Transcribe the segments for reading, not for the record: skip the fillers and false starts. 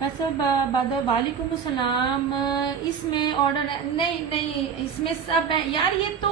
फैसल बादल वालेकुम सलाम। इसमें ऑर्डर नहीं नहीं, इसमें सब है यार। ये तो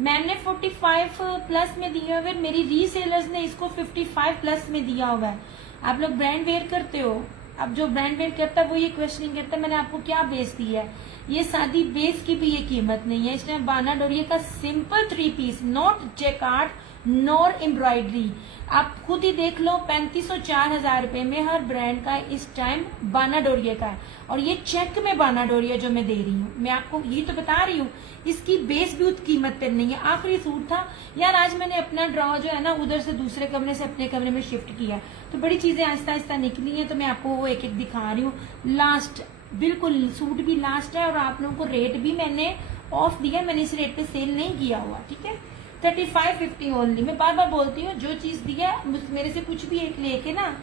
मैंने 45 प्लस में दिया हुआ है, मेरी रीसेलर्स ने इसको 55 प्लस में दिया हुआ है। आप लोग ब्रांड वेयर करते हो, अब जो ब्रांड वेयर करता है वो ये क्वेश्चनिंग करता है मैंने आपको क्या बेस दिया है। ये सादी बेस की भी ये कीमत नहीं है। इसमें बाना डोरिया का simple 3 piece, not jacquard nor embroidery. आप खुद ही देख लो, 3500 4000 रुपए में हर ब्रांड का इस टाइम बाना डोरिया का है। और ये चेक में बाना डोरिया जो मैं दे रही हूँ, मैं आपको यही तो बता रही हूँ, इसकी बेस भी उस कीमत पर नहीं है। आखिरी सूट था यार, आज मैंने अपना ड्रॉ जो है ना उधर से दूसरे कमरे से अपने कमरे में शिफ्ट किया, तो बड़ी चीजें आहिस्ता आहिस्ता निकली है, तो मैं आपको वो एक एक दिखा रही हूँ। लास्ट बिल्कुल सूट भी लास्ट है, और आप लोगों को रेट भी मैंने ऑफ दिया, मैंने इस रेट पे सेल नहीं किया हुआ, ठीक है। 3550 ओनली। मैं बार बार बोलती हूँ, जो चीज दिया मेरे से कुछ भी एक लेके ना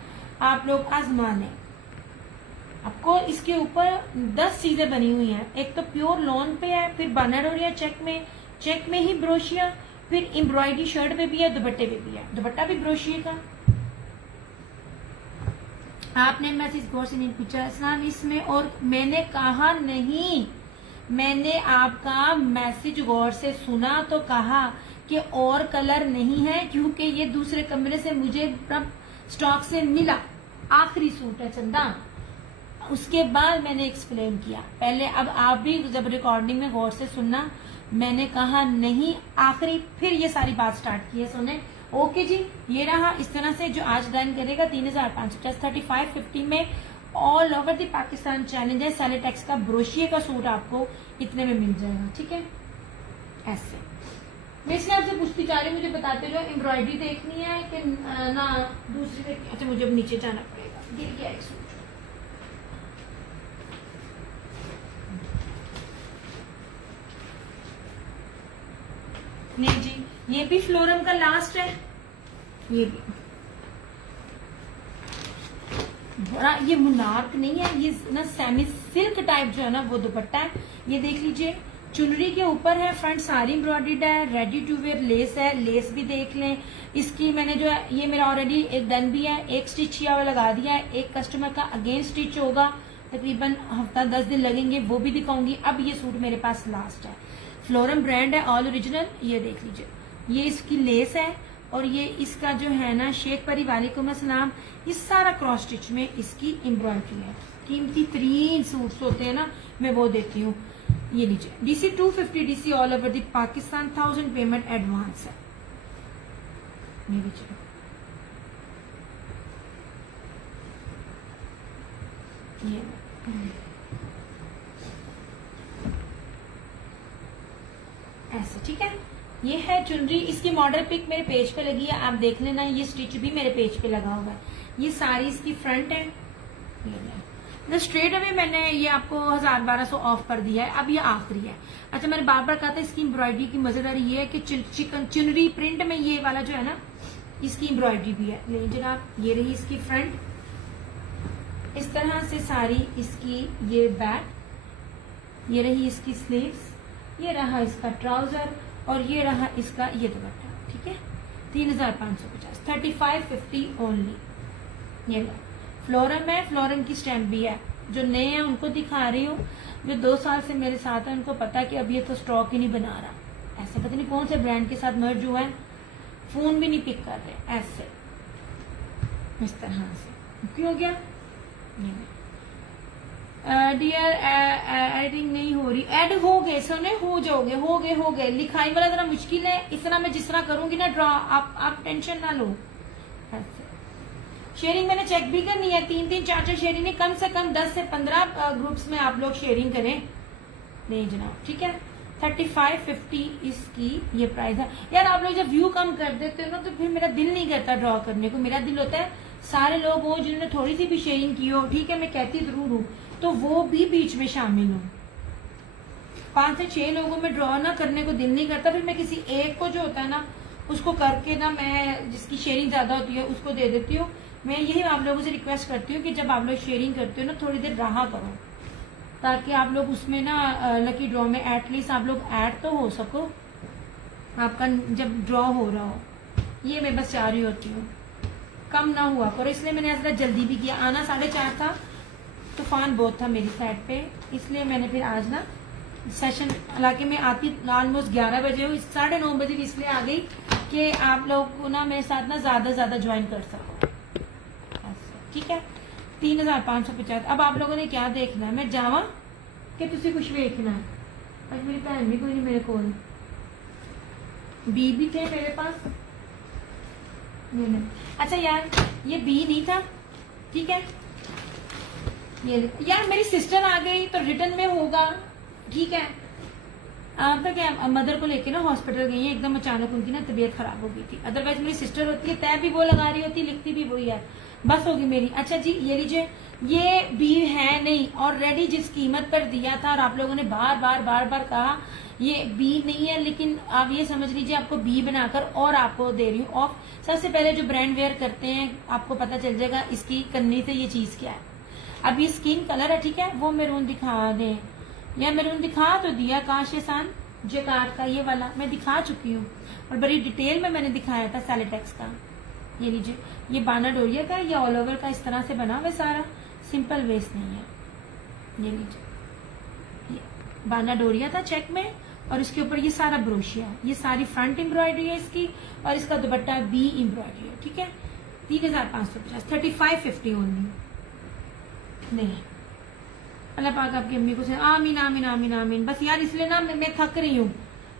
आप लोग आजमाने। आपको इसके ऊपर 10 चीजें बनी हुई हैं। एक तो प्योर लॉन पे है, फिर बाना डोरिया चेक में ही ब्रोशिया, फिर एम्ब्रॉयडरी शर्ट पे भी है, दुपट्टे पे भी है, दुपट्टा भी ब्रोशिया का। आपने मैसेज गौर से नहीं पूछा इस्लाम इसमें, और मैंने कहा नहीं, मैंने आपका मैसेज गौर से सुना तो कहा कि और कलर नहीं है, क्योंकि ये दूसरे कमरे से मुझे स्टॉक से मिला, आखिरी सूट है चंदा। उसके बाद मैंने एक्सप्लेन किया पहले, अब आप भी जब रिकॉर्डिंग में गौर से सुनना, मैंने कहा नहीं आखिरी, फिर ये सारी बात स्टार्ट की है सुने। ओके जी, ये रहा। इस तरह से जो आज डन करेगा 3550 3550 में all over the Pakistan challenge है। सेलेटेक्स का ब्रोशिया का सूट आपको इतने में मिल जाएगा, ठीक है। ऐसे मैं इसलिए आपसे पूछती जा रही हूँ, मुझे बताते रहो एम्ब्रॉयडरी देखनी है कि ना दूसरी देखनी। अच्छा मुझे अब नीचे जाना पड़ेगा, गिर गया एक सूट। नहीं जी, ये भी फ्लोरम का लास्ट है, ये भी बड़ा, ये मुनार्क नहीं है, ये ना सेमी सिल्क टाइप जो है ना वो दुपट्टा है। ये देख लीजिए, चुनरी के ऊपर है, फ्रंट सारी एम्ब्रॉयडर्ड है, रेडी टू वेयर लेस है, लेस भी देख लें इसकी। मैंने जो है ये मेरा ऑलरेडी एक डन भी है, एक स्टिच किया हुआ लगा दिया है, एक कस्टमर का अगेन स्टिच होगा, तकरीबन हफ्ता 10 दिन लगेंगे, वो भी दिखाऊंगी। अब ये सूट मेरे पास लास्ट है, फ्लोरम ब्रांड है, ऑल ओरिजिनल। ये देख लीजिए, ये इसकी लेस है, और ये इसका जो है ना शेख परी वालेकुम अस्सलाम, इस सारा क्रॉस स्टिच में इसकी एम्ब्रॉयडरी है। कीमती तरीन सूट्स होते हैं ना, मैं वो देती हूँ। ये लीजिए, DC 250 DC all over the Pakistan, 1000 payment advance है। ये लीजिए, ये ऐसे, ठीक है। ये है चुनरी, इसकी मॉडल पिक मेरे पेज पे लगी है, आप देख लेना। ये स्टिच भी मेरे पेज पे लगा हुआ है। ये सारी इसकी फ्रंट है, ये स्ट्रेट अवे मैंने ये आपको 1000-1200 ऑफ कर दिया है। अब ये आखिरी है। अच्छा मैंने बार बार कहा था, इसकी एम्ब्रॉयडरी की मजेदारी ये है कि चिकन चुनरी प्रिंट में ये वाला जो है ना, इसकी एम्ब्रॉयडरी भी है। लेकिन जनाब, ये रही इसकी फ्रंट, इस तरह से सारी इसकी ये बैक, ये रही इसकी स्लीव्स, ये रहा इसका ट्राउजर, और ये रहा इसका ये दुपट्टा, ठीक है। 3550, 3550 ओनली। ये फ्लोरम है, फ्लोरम की स्टैम्प भी है। जो नए हैं उनको दिखा रही हूँ, जो 2 साल से मेरे साथ है उनको पता है कि अब ये तो स्टॉक ही नहीं बना रहा। ऐसे पता नहीं कौन से ब्रांड के साथ मर्ज हुआ है, फोन भी नहीं पिक कर रहे, ऐसे इस तरह से। क्यों हो गया डियर, एडिंग नहीं हो रही, ऐड हो गए सोने, हो जाओगे, हो गए। लिखाई वाला जरा मुश्किल है, इस तरह मैं जिस तरह करूंगी ना ड्रॉ, आप टेंशन ना लो। शेयरिंग मैंने चेक भी करनी है, 3-3 4-4 शेयरिंग है, कम से कम 10 से 15 ग्रुप्स में आप लोग शेयरिंग करें। नहीं जनाब, ठीक है। 3550 इसकी ये प्राइस है। यार आप लोग जब व्यू कम कर देते हो ना, तो फिर मेरा दिल नहीं करता ड्रॉ करने को। मेरा दिल होता है सारे लोग हो जिन्होंने थोड़ी सी भी शेयरिंग की हो, ठीक है, मैं कहती जरूर हूँ, तो वो भी बीच में शामिल हो। 5 से 6 लोगों में ड्रॉ ना करने को दिल नहीं करता, फिर मैं किसी एक को जो होता है ना उसको करके ना, मैं जिसकी शेयरिंग ज्यादा होती है उसको दे देती हूँ। मैं यही आप लोगों से रिक्वेस्ट करती हूँ कि जब आप लोग शेयरिंग करते हो ना, थोड़ी देर रहा करो, ताकि आप लोग उसमें ना लकी ड्रॉ में एटलीस्ट आप लोग ऐड तो हो सको, आपका जब ड्रॉ हो रहा हो। ये मैं बस चाह रही होती हूँ कम ना हुआ करो, इसलिए मैंने आज जल्दी भी किया। आना 4:30 था, तूफान बहुत था मेरी साइड पे, इसलिए मैंने फिर आज ना सेशन, हालांकि मैं आती ऑलमोस्ट 11 बजे हूँ, 9:30 बजे भी इसलिए आ गई कि आप लोग को ना मेरे साथ ना ज्यादा ज्वाइन कर सको। ठीक है, 3550। अब आप लोगों ने क्या देखना है, मैं जावा कि तुसी कुछ देखना है? आज मेरी भैन भी कोई नहीं मेरे को, बी भी थे मेरे पास। नहीं, अच्छा यार ये बी नहीं था, ठीक है। ये यार मेरी सिस्टर आ गई तो रिटर्न में होगा, ठीक है। आप तो क्या मदर को लेके ना हॉस्पिटल गई है, एकदम अचानक उनकी ना तबीयत खराब हो गई थी। अदरवाइज मेरी सिस्टर होती है, तय भी वो लगा रही होती, लिखती भी वही है, बस होगी मेरी। अच्छा जी ये लीजिए, ये बी है नहीं, ऑलरेडी जिस कीमत पर दिया था और आप लोगों ने बार बार कहा ये बी नहीं है, लेकिन आप ये समझ लीजिए आपको बी बनाकर और आपको दे रही हूँ ऑफ। सबसे पहले जो ब्रांड वेयर करते हैं आपको पता चल जाएगा इसकी करनी से ये चीज क्या है। अब ये स्किन कलर है, ठीक है, वो मेरून दिखा दें, या मेरून दिखा तो दिया काशेसान जेकार्ड का, ये वाला मैं दिखा चुकी हूँ और बड़ी डिटेल में मैंने दिखाया था सैलिटेक्स का। ये लीजिए, ये बाना डोरिया का, ये ऑल ओवर का इस तरह से बना हुआ सारा, सिंपल वेस्ट नहीं है। ये लीजिए, ये बाना डोरिया था चेक में और इसके ऊपर ये सारा ब्रोशिया है, ये सारी फ्रंट एम्ब्रॉयडरी है इसकी और इसका दुपट्टा बी एम्ब्रॉयडरी है, ठीक है। 3550, 3550 ओनली। नहीं, अल्लाह पाक आपकी अम्मी को से आमीन आमीन आमीन आमीन। बस यार इसलिए ना मैं थक रही हूँ,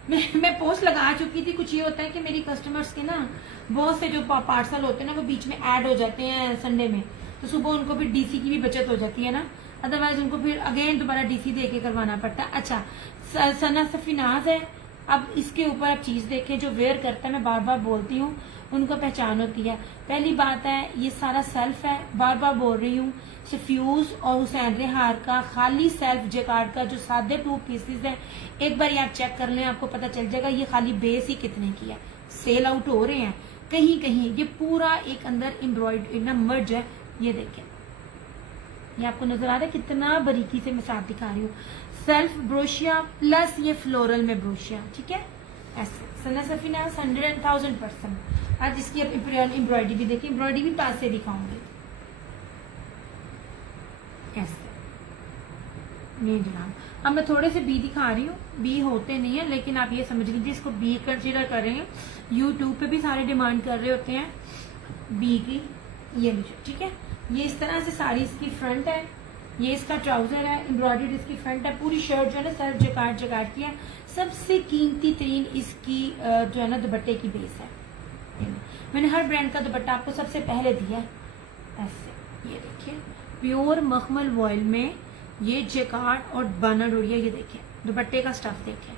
मैं पोस्ट लगा चुकी थी। कुछ ये होता है कि मेरी कस्टमर्स के ना बहुत से जो पार्सल होते हैं ना वो बीच में ऐड हो जाते हैं संडे में, तो सुबह उनको फिर डीसी की भी बचत हो जाती है ना, अदरवाइज उनको फिर अगेन दोबारा डीसी दे के करवाना पड़ता है। अच्छा, सना सफीनाज है, अब इसके ऊपर आप चीज देखें, जो वेयर करता है, मैं बार बार बोलती हूँ उनको पहचान होती है। पहली बात है ये सारा सेल्फ है, बार बार बोल रही हूँ, सफ्यूज और हुसैन रेहार का खाली सेल्फ जेकार्ड का जो सादे 2 पीसेस है, एक बार आप चेक कर लें, आपको पता चल जाएगा ये खाली बेस ही कितने की है। सेल आउट हो रहे हैं कहीं कहीं, ये पूरा एक अंदर एम्ब्रॉयडरी ना मर्ज है। ये देखें, ये आपको नजर आ रहा है कितना बारीकी से मैं साथ दिखा रही हूँ। सेल्फ ब्रोशिया प्लस ये फ्लोरल में ब्रोशिया, ठीक है। ऐसे सना सफीना 100,000%। आज इसकी अब एम्ब्रॉयडरी भी देखिए, एम्ब्रॉयडरी भी पास से दिखाऊंगी। ऐसे नहीं जनाब, अब मैं थोड़े से बी दिखा रही हूँ, बी होते नहीं है लेकिन आप ये समझ लीजिए इसको बी कंसीडर करेंगे। यूट्यूब पे भी सारे डिमांड कर रहे होते हैं बी की। ये लीजिए, ठीक है, ये इस तरह से साड़ी इसकी फ्रंट है, ये इसका ट्राउजर है, एम्ब्रॉयडरी इसकी फ्रंट है, पूरी शर्ट जो है ना सर जकार्ड की है। सबसे कीमती तरीन इसकी जो है ना दुपट्टे की बेस है। मैंने हर ब्रांड का दुपट्टा आपको सबसे पहले दिया है। ऐसे ये देखिए, प्योर मखमल वॉयल में ये जेकार्ड और बाना डोरिया, ये देखिए दुपट्टे का स्टफ देखिए,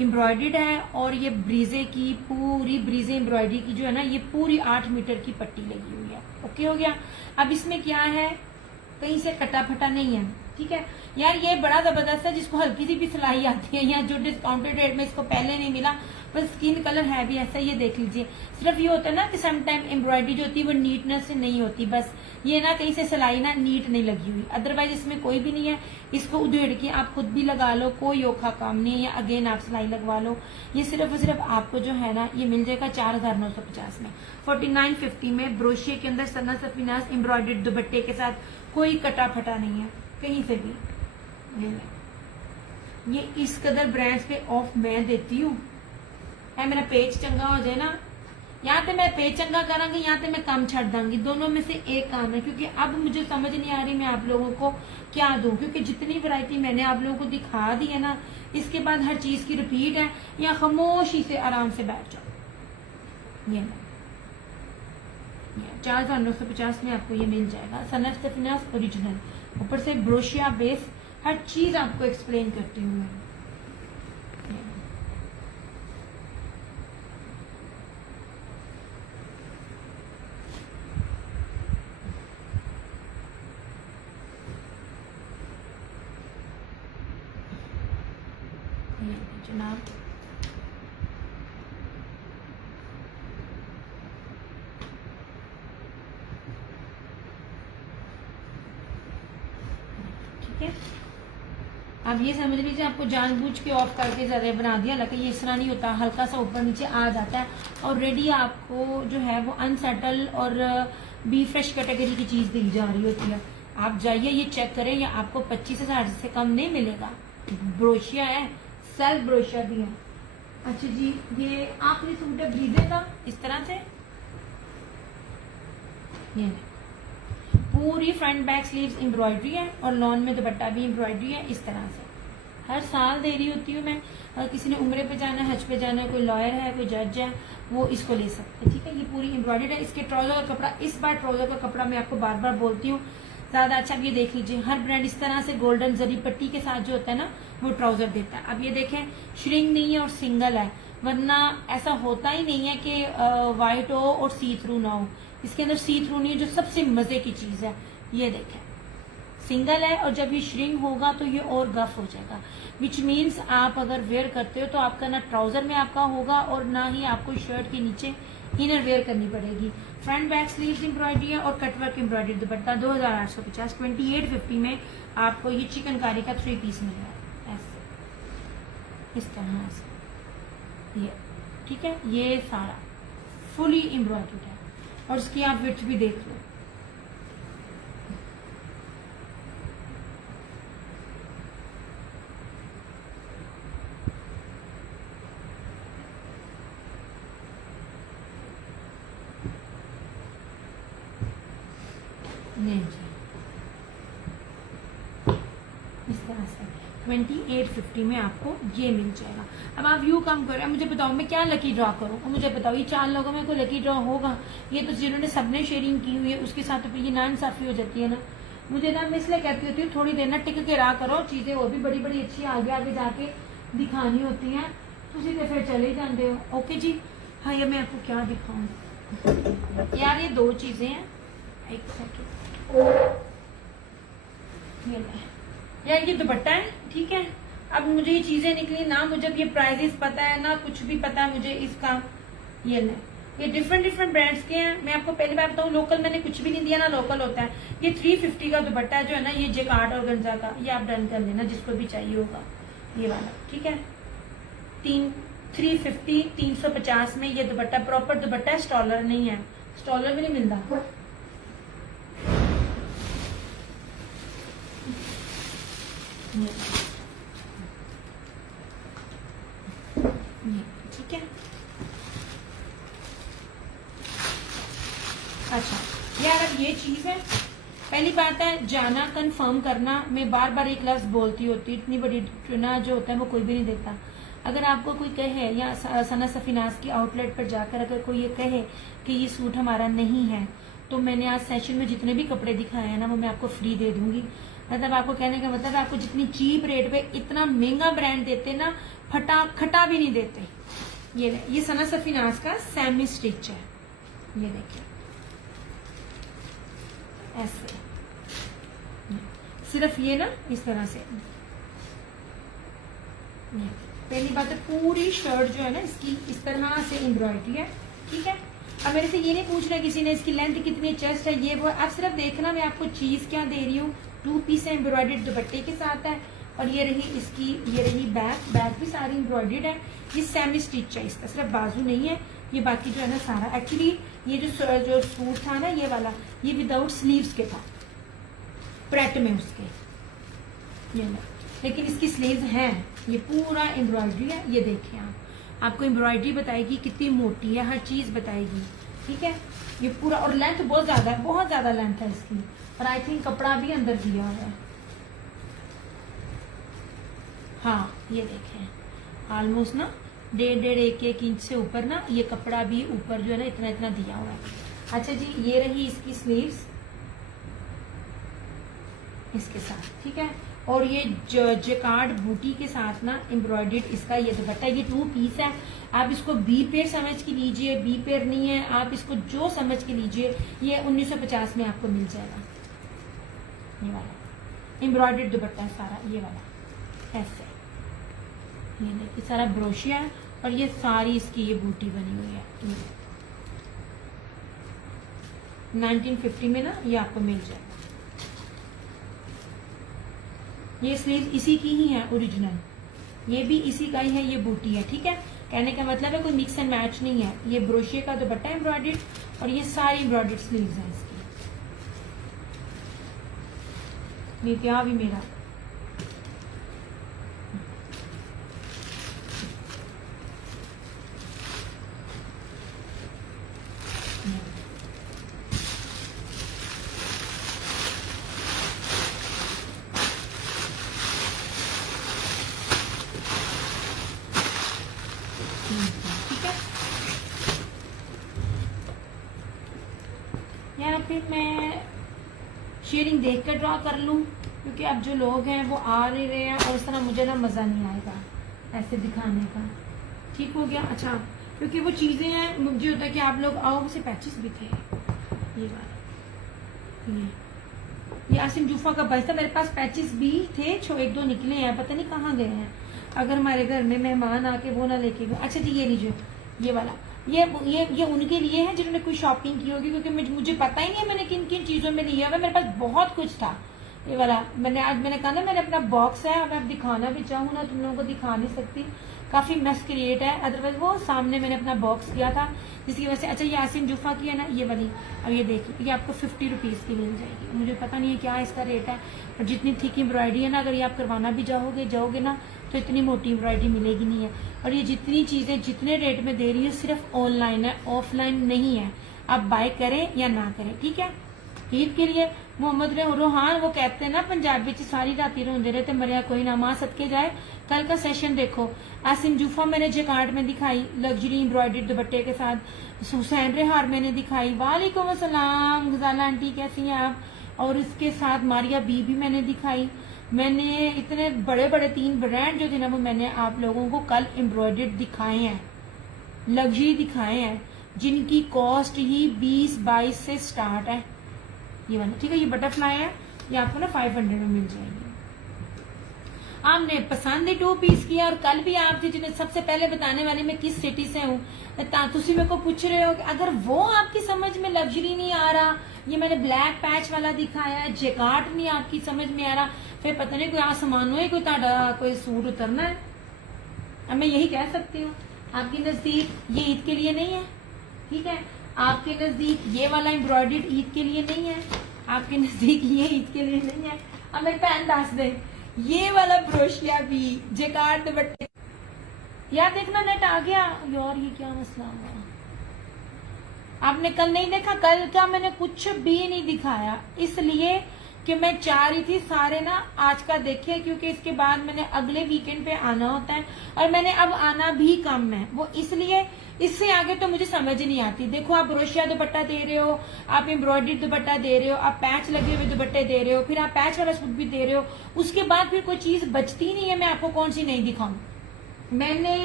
एम्ब्रॉयडर्ड है और ये ब्रीजे की पूरी ब्रीजे एम्ब्रॉयडरी की जो है ना ये पूरी 8 मीटर की पट्टी लगी हुई है। ओके हो गया। अब इसमें क्या है, कहीं से कटा फटा नहीं है, ठीक है यार। ये बड़ा जबरदस्त है, जिसको हल्की सी भी सिलाई आती है या जो डिस्काउंटेड रेट में इसको पहले नहीं मिला, बस स्किन कलर है भी ऐसा, ये देख लीजिए। सिर्फ ये होता है ना कि सम टाइम एम्ब्रॉयडरी जो होती है वो नीटनेस से नहीं होती, बस ये ना कहीं से सिलाई ना नीट नहीं लगी हुई, अदरवाइज इसमें कोई भी नहीं है। इसको उधेड़ के आप खुद भी लगा लो, कोई औखा काम नहीं है, या अगेन आप सिलाई लगवा लो। ये सिर्फ और सिर्फ आपको जो है ना ये मिल जाएगा 4,950 में, 4950 में, ब्रोशिये के अंदर सना सफीनाज एम्ब्रॉयडर्ड दुपट्टे के साथ, कोई कटा फटा नहीं है कहीं से भी। ये इस कदर ब्रांड्स पे ऑफ मैं देती हूँ, है मेरा पेज चंगा हो जाए ना, यहाँ पे मैं पेज चंगा करांगी, यहाँ पे मैं काम छड़ दूंगी, दोनों में से एक काम है। क्योंकि अब मुझे समझ नहीं आ रही मैं आप लोगों को क्या दूं, क्योंकि जितनी वैरायटी मैंने आप लोगों को दिखा दी है ना, इसके बाद हर चीज की रिपीट है, या खामोशी से आराम से बैठ जाओ। ये 4,950 में आपको ये मिल जाएगा, सनफ सफीनाज ओरिजिनल, ऊपर से ब्रोशिया बेस, हर चीज आपको एक्सप्लेन करती हूँ मैं। जनाब ठीक है, अब ये समझ लीजिए आपको जानबूझ के ऑफ करके ज्यादा बना दिया, हालांकि ये इस तरह नहीं होता, हल्का सा ऊपर नीचे आ जाता है। ऑलरेडी आपको जो है वो अनसेटल और बी फ्रेश कैटेगरी की चीज दी जा रही होती है। आप जाइए ये चेक करें, ये आपको 25,000 से कम नहीं मिलेगा। ब्रोशिया है, सेल्फ ब्रोशिया भी है। अच्छा जी, ये आखिरी सूट है ब्रीजे का, इस तरह से ये पूरी फ्रंट बैक स्लीव्स एम्ब्रॉयडरी है और लॉन में दुपट्टा भी एम्ब्रॉयडरी है। इस तरह से हर साल दे रही होती हूँ मैं। अगर किसी ने उम्रे पे जाना है, हज पे जाना है, कोई लॉयर है, कोई जज है, वो इसको ले सकते हैं। ठीक है, ये पूरी एम्ब्रॉयडर्ड है। इसके ट्राउजर का कपड़ा, इस बार ट्राउजर का कपड़ा मैं आपको बार बार बोलती हूँ ज्यादा अच्छा। अब ये देख लीजिए, हर ब्रांड इस तरह से गोल्डन जरी पट्टी के साथ जो होता है ना, वो ट्राउजर देता है। अब ये देखें, श्रिंक नहीं है और सिंगल है, वरना ऐसा होता ही नहीं है कि व्हाइट हो और सी थ्रू ना हो। इसके अंदर सी थ्रू नहीं है, जो सबसे मजे की चीज है। ये देखें, सिंगल है और जब ये श्रिंक होगा तो ये और गफ हो जाएगा, विच मीन्स आप अगर वेयर करते हो तो आपका ना ट्राउजर में आपका होगा और ना ही आपको शर्ट के नीचे इनर वेयर करनी पड़ेगी। फ्रंट बैक स्लीव्स एम्ब्रॉयडरी है और कटवर्क एम्ब्रॉयडरी दुपट्टा 2850, 2850 में आपको ये चिकनकारी का 3 पीस मिल रहा है ऐसे, इस तरह से ये। ठीक है, ये सारा फुली एम्ब्रॉयडर्ड है और इसकी आप विड्थ भी देख लो। नहीं जी, इस तरह से 2850 में आपको ये मिल जाएगा। अब आप यू कम करो, मुझे बताओ मैं क्या लकी ड्रॉ करूं, मुझे बताओ ये 4 लोगों में कोई लकी ड्रॉ होगा? ये तो जिन्होंने सबने शेयरिंग की हुई है उसके साथ तो फिर ये नाइंसाफी हो जाती है ना। मुझे ना, मैं इसलिए कहती होती हूँ थोड़ी देर ना टिक के रहा करो, चीजें और भी बड़ी बड़ी अच्छी आगे आगे जाके दिखानी होती हैं, तो सीधे फिर चले जाते हो। ओके जी, हाँ ये मैं आपको क्या दिखाऊं यार, ये 2 चीजें हैं, एक सेकेंड। यार ये दुपट्टा है, ठीक है। अब मुझे ये चीजें निकली ना, मुझे ये प्राइजेस पता है ना कुछ भी पता है मुझे इसका। ये नहीं, ये डिफरेंट ब्रांड्स के हैं। मैं आपको पहली बार बताऊं, लोकल मैंने कुछ भी नहीं दिया ना, लोकल होता है। ये 350 का दुपट्टा जो है ना, ये जैकार्ड और गंजा का, ये आप डन कर लेना जिसको भी चाहिए होगा ये वाला। ठीक है, 350 350 में ये दुपट्टा प्रॉपर दुपट्टा है, स्टॉलर नहीं है, स्टॉलर भी नहीं मिलता। ठीक है, अच्छा यार अब ये चीज है, पहली बात है जाना कंफर्म करना। मैं बार बार एक लफ्ज बोलती होती, इतनी बड़ी ना जो होता है वो कोई भी नहीं देता। अगर आपको कोई कहे या सना सफीनास की आउटलेट पर जाकर अगर कोई ये कहे कि ये सूट हमारा नहीं है, तो मैंने आज सेशन में जितने भी कपड़े दिखाए हैं ना, वो मैं आपको फ्री दे दूंगी। मतलब आपको कहने का मतलब आपको जितनी चीप रेट पे इतना महंगा ब्रांड देते ना, फटा खटा भी नहीं देते। ये सना सफीनास का सेमी स्टिच है, ये देखिए ऐसे, सिर्फ ये ना इस तरह से। पहली बात है पूरी शर्ट जो है ना इसकी इस तरह से एम्ब्रॉयडरी है। ठीक है, अब मेरे से ये नहीं पूछना किसी ने इसकी लेंथ कितनी, चेस्ट है, ये वो। आप सिर्फ देखना मैं आपको चीज क्या दे रही हूँ। 2 पीस एम्ब्रॉयडर्ड दुपट्टे के साथ है और ये रही इसकी, ये रही बैक भी सारी एम्ब्रॉयडर्ड है। ये सेमी स्टिच है, इसका सिर्फ बाजू नहीं है, ये बाकी जो है ना सारा। एक्चुअली ये जो सूट था ना ये वाला, ये विदाउट स्लीव्स के था प्रेट में उसके, ये ना, लेकिन इसकी स्लीव्स हैं। ये पूरा एम्ब्रॉयडरी है, ये देखिए आपको एम्ब्रॉयडरी बताएगी कितनी मोटी है, हर चीज बताएगी। ठीक है, ये पूरा, और लेंथ बहुत ज्यादा है, बहुत ज्यादा लेंथ है इसकी, और आई थिंक कपड़ा भी अंदर दिया हुआ है। हाँ ये देखें, ऑलमोस्ट ना 1.5 इंच से ऊपर ना ये कपड़ा भी ऊपर जो है ना इतना इतना दिया हुआ है। अच्छा जी, ये रही इसकी स्लीव्स इसके साथ। ठीक है, और ये जैकार्ड बूटी के साथ ना एम्ब्रॉयडर्ड इसका ये दुपट्टा। ये 2 पीस है, आप इसको बी पेयर समझ के लीजिए, बी पेयर नहीं है आप इसको जो समझ के लीजिए। ये 1950 में आपको मिल जाएगा। ये वाला एम्ब्रॉयडर्ड दुपट्टा है सारा, ये वाला ऐसे, ये देखिए सारा ब्रोशिया है और ये सारी इसकी ये बूटी बनी हुई है। 1950 में ना ये आपको मिल जाएगा। ये स्लीव इसी की ही है ओरिजिनल, ये भी इसी का ही है, ये बूटी है। ठीक है, कहने का मतलब है कोई मिक्स एंड मैच नहीं है। ये ब्रोशिया का दुपट्टा एम्ब्रॉयडर्ड और ये सारी एम्ब्रॉयडर्ड स्लीव्स हैं इसकी। नित्या भी मेरा। ठीक है यार, फिर मैं शेयरिंग देख कर ड्रा कर लूं, क्योंकि अब जो लोग हैं वो आ नहीं रहे हैं और इस तरह मुझे ना मज़ा नहीं आएगा ऐसे दिखाने का। ठीक हो गया। अच्छा, क्योंकि वो चीज़ें हैं, मुझे होता है कि आप लोग आओ। से पैचेस भी थे, ये वाला, ये आसिम जूफा का बस था। मेरे पास पैचेस भी थे, एक दो निकले हैं, पता नहीं कहाँ गए हैं। अगर हमारे घर में मेहमान आके वो ना लेके गए। अच्छा जी, ये लीजिए, ये वाला, ये उनके लिए है जिन्होंने कोई शॉपिंग की होगी, क्योंकि मुझे पता ही नहीं है मैंने किन किन चीजों में लिया हुआ। मेरे पास बहुत कुछ था। ये वाला मैंने कहा ना, मैंने अपना बॉक्स है, अब मैं दिखाना भी चाहूँ ना तुम लोगों को दिखा नहीं सकती, काफी मेस क्रिएट है। अदरवाइज वो सामने मैंने अपना बॉक्स किया था, जिसकी वजह से। अच्छा, ये आसिम जूफा की है ना, ये वाली। अब ये देखिए, ये आपको 50 रुपीज की मिल जाएगी। मुझे पता नहीं है क्या इसका रेट है, और जितनी थिक एम्ब्रॉयडरी है ना, अगर ये आप करवाना भी जाओगे ना, तो इतनी मोटी एम्ब्रॉयडरी मिलेगी नहीं है। और ये जितनी चीजें जितने रेट में दे रही है, सिर्फ ऑनलाइन है, ऑफलाइन नहीं है। आप बाय करें या ना करें, ठीक है। ईद के लिए मोहम्मद रोहान वो कहते हैं ना पंजाबी च, सारी राती रोंदे रहे ते मरिया कोई ना, मां सदके जाए। कल का सेशन देखो। आसिम जूफा मैंने जेकार्ड में दिखाई, लग्जरी एम्ब्रॉयडरी दुपट्टे के साथ। हुसैन रेहार मैंने दिखाई। वालेकुम अस्सलाम गजाला आंटी, कैसी हैं आप। और इसके साथ मारिया बी भी मैंने दिखाई। मैंने इतने बड़े बड़े 3 ब्रांड जो थे ना, वो मैंने आप लोगों को कल एम्ब्रॉयडर्ड दिखाए हैं, लग्जरी दिखाए हैं, जिनकी कॉस्ट ही 20-22 से स्टार्ट है। ये वाला, ठीक है, ये बटरफ्लाई है, ये आपको ना 500 में मिल जाएगी। आपने पसंद ही 2 पीस किया, और कल भी आप थी जिन्हें सबसे पहले बताने वाली मैं किस सिटी से हूँ। तुसी मेरे को पूछ रहे हो कि अगर वो आपकी समझ में लग्जरी नहीं आ रहा, ये मैंने ब्लैक पैच वाला दिखाया है, जेकार्ड नहीं आपकी समझ में आ रहा, फिर पता नहीं कोई आसमान हो, कोई ताड़ा कोई सूट उतरना है। अब मैं यही कह सकती हूँ, आपके नजदीक ये ईद के लिए नहीं है, ठीक है। आपके नजदीक ये वाला एम्ब्रॉयडर्ड ईद के लिए नहीं है, आपके नजदीक ये ईद के लिए नहीं है। अब मेरी बहन दस दे, ये वाला ब्रोशिया भी जेकार्ड दुपट्टे, यार देखना नेट आ गया यार, ये क्या मसला हुआ। आपने कल नहीं देखा, कल का मैंने कुछ भी नहीं दिखाया, इसलिए कि मैं चाह रही थी सारे ना आज का देखे, क्योंकि इसके बाद मैंने अगले वीकेंड पे आना होता है, और मैंने अब आना भी कम है, वो इसलिए। इससे आगे तो मुझे समझ नहीं आती। देखो, आप ब्रोशिया दुपट्टा दे रहे हो, आप एम्ब्रॉयडरी दुपट्टा दे रहे हो, आप पैच लगे हुए दुपट्टे दे रहे हो, फिर आप पैच वाला सूट भी दे रहे हो, उसके बाद फिर कोई चीज बचती नहीं है। मैं आपको कौन सी नहीं दिखाऊं। मैंने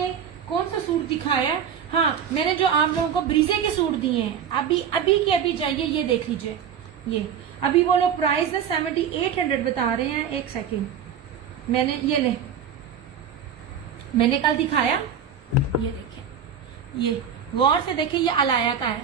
कौन सा सूट दिखाया, हाँ, मैंने जो आप लोगों को ब्रीजे के सूट दिए हैं, अभी के अभी जाइए, ये देख लीजिए। ये अभी वो लोग प्राइस है 7800 बता रहे हैं। एक सेकेंड, मैंने ये ले, मैंने कल दिखाया, ये देखें, ये गौर से देखें, ये अलाया का है,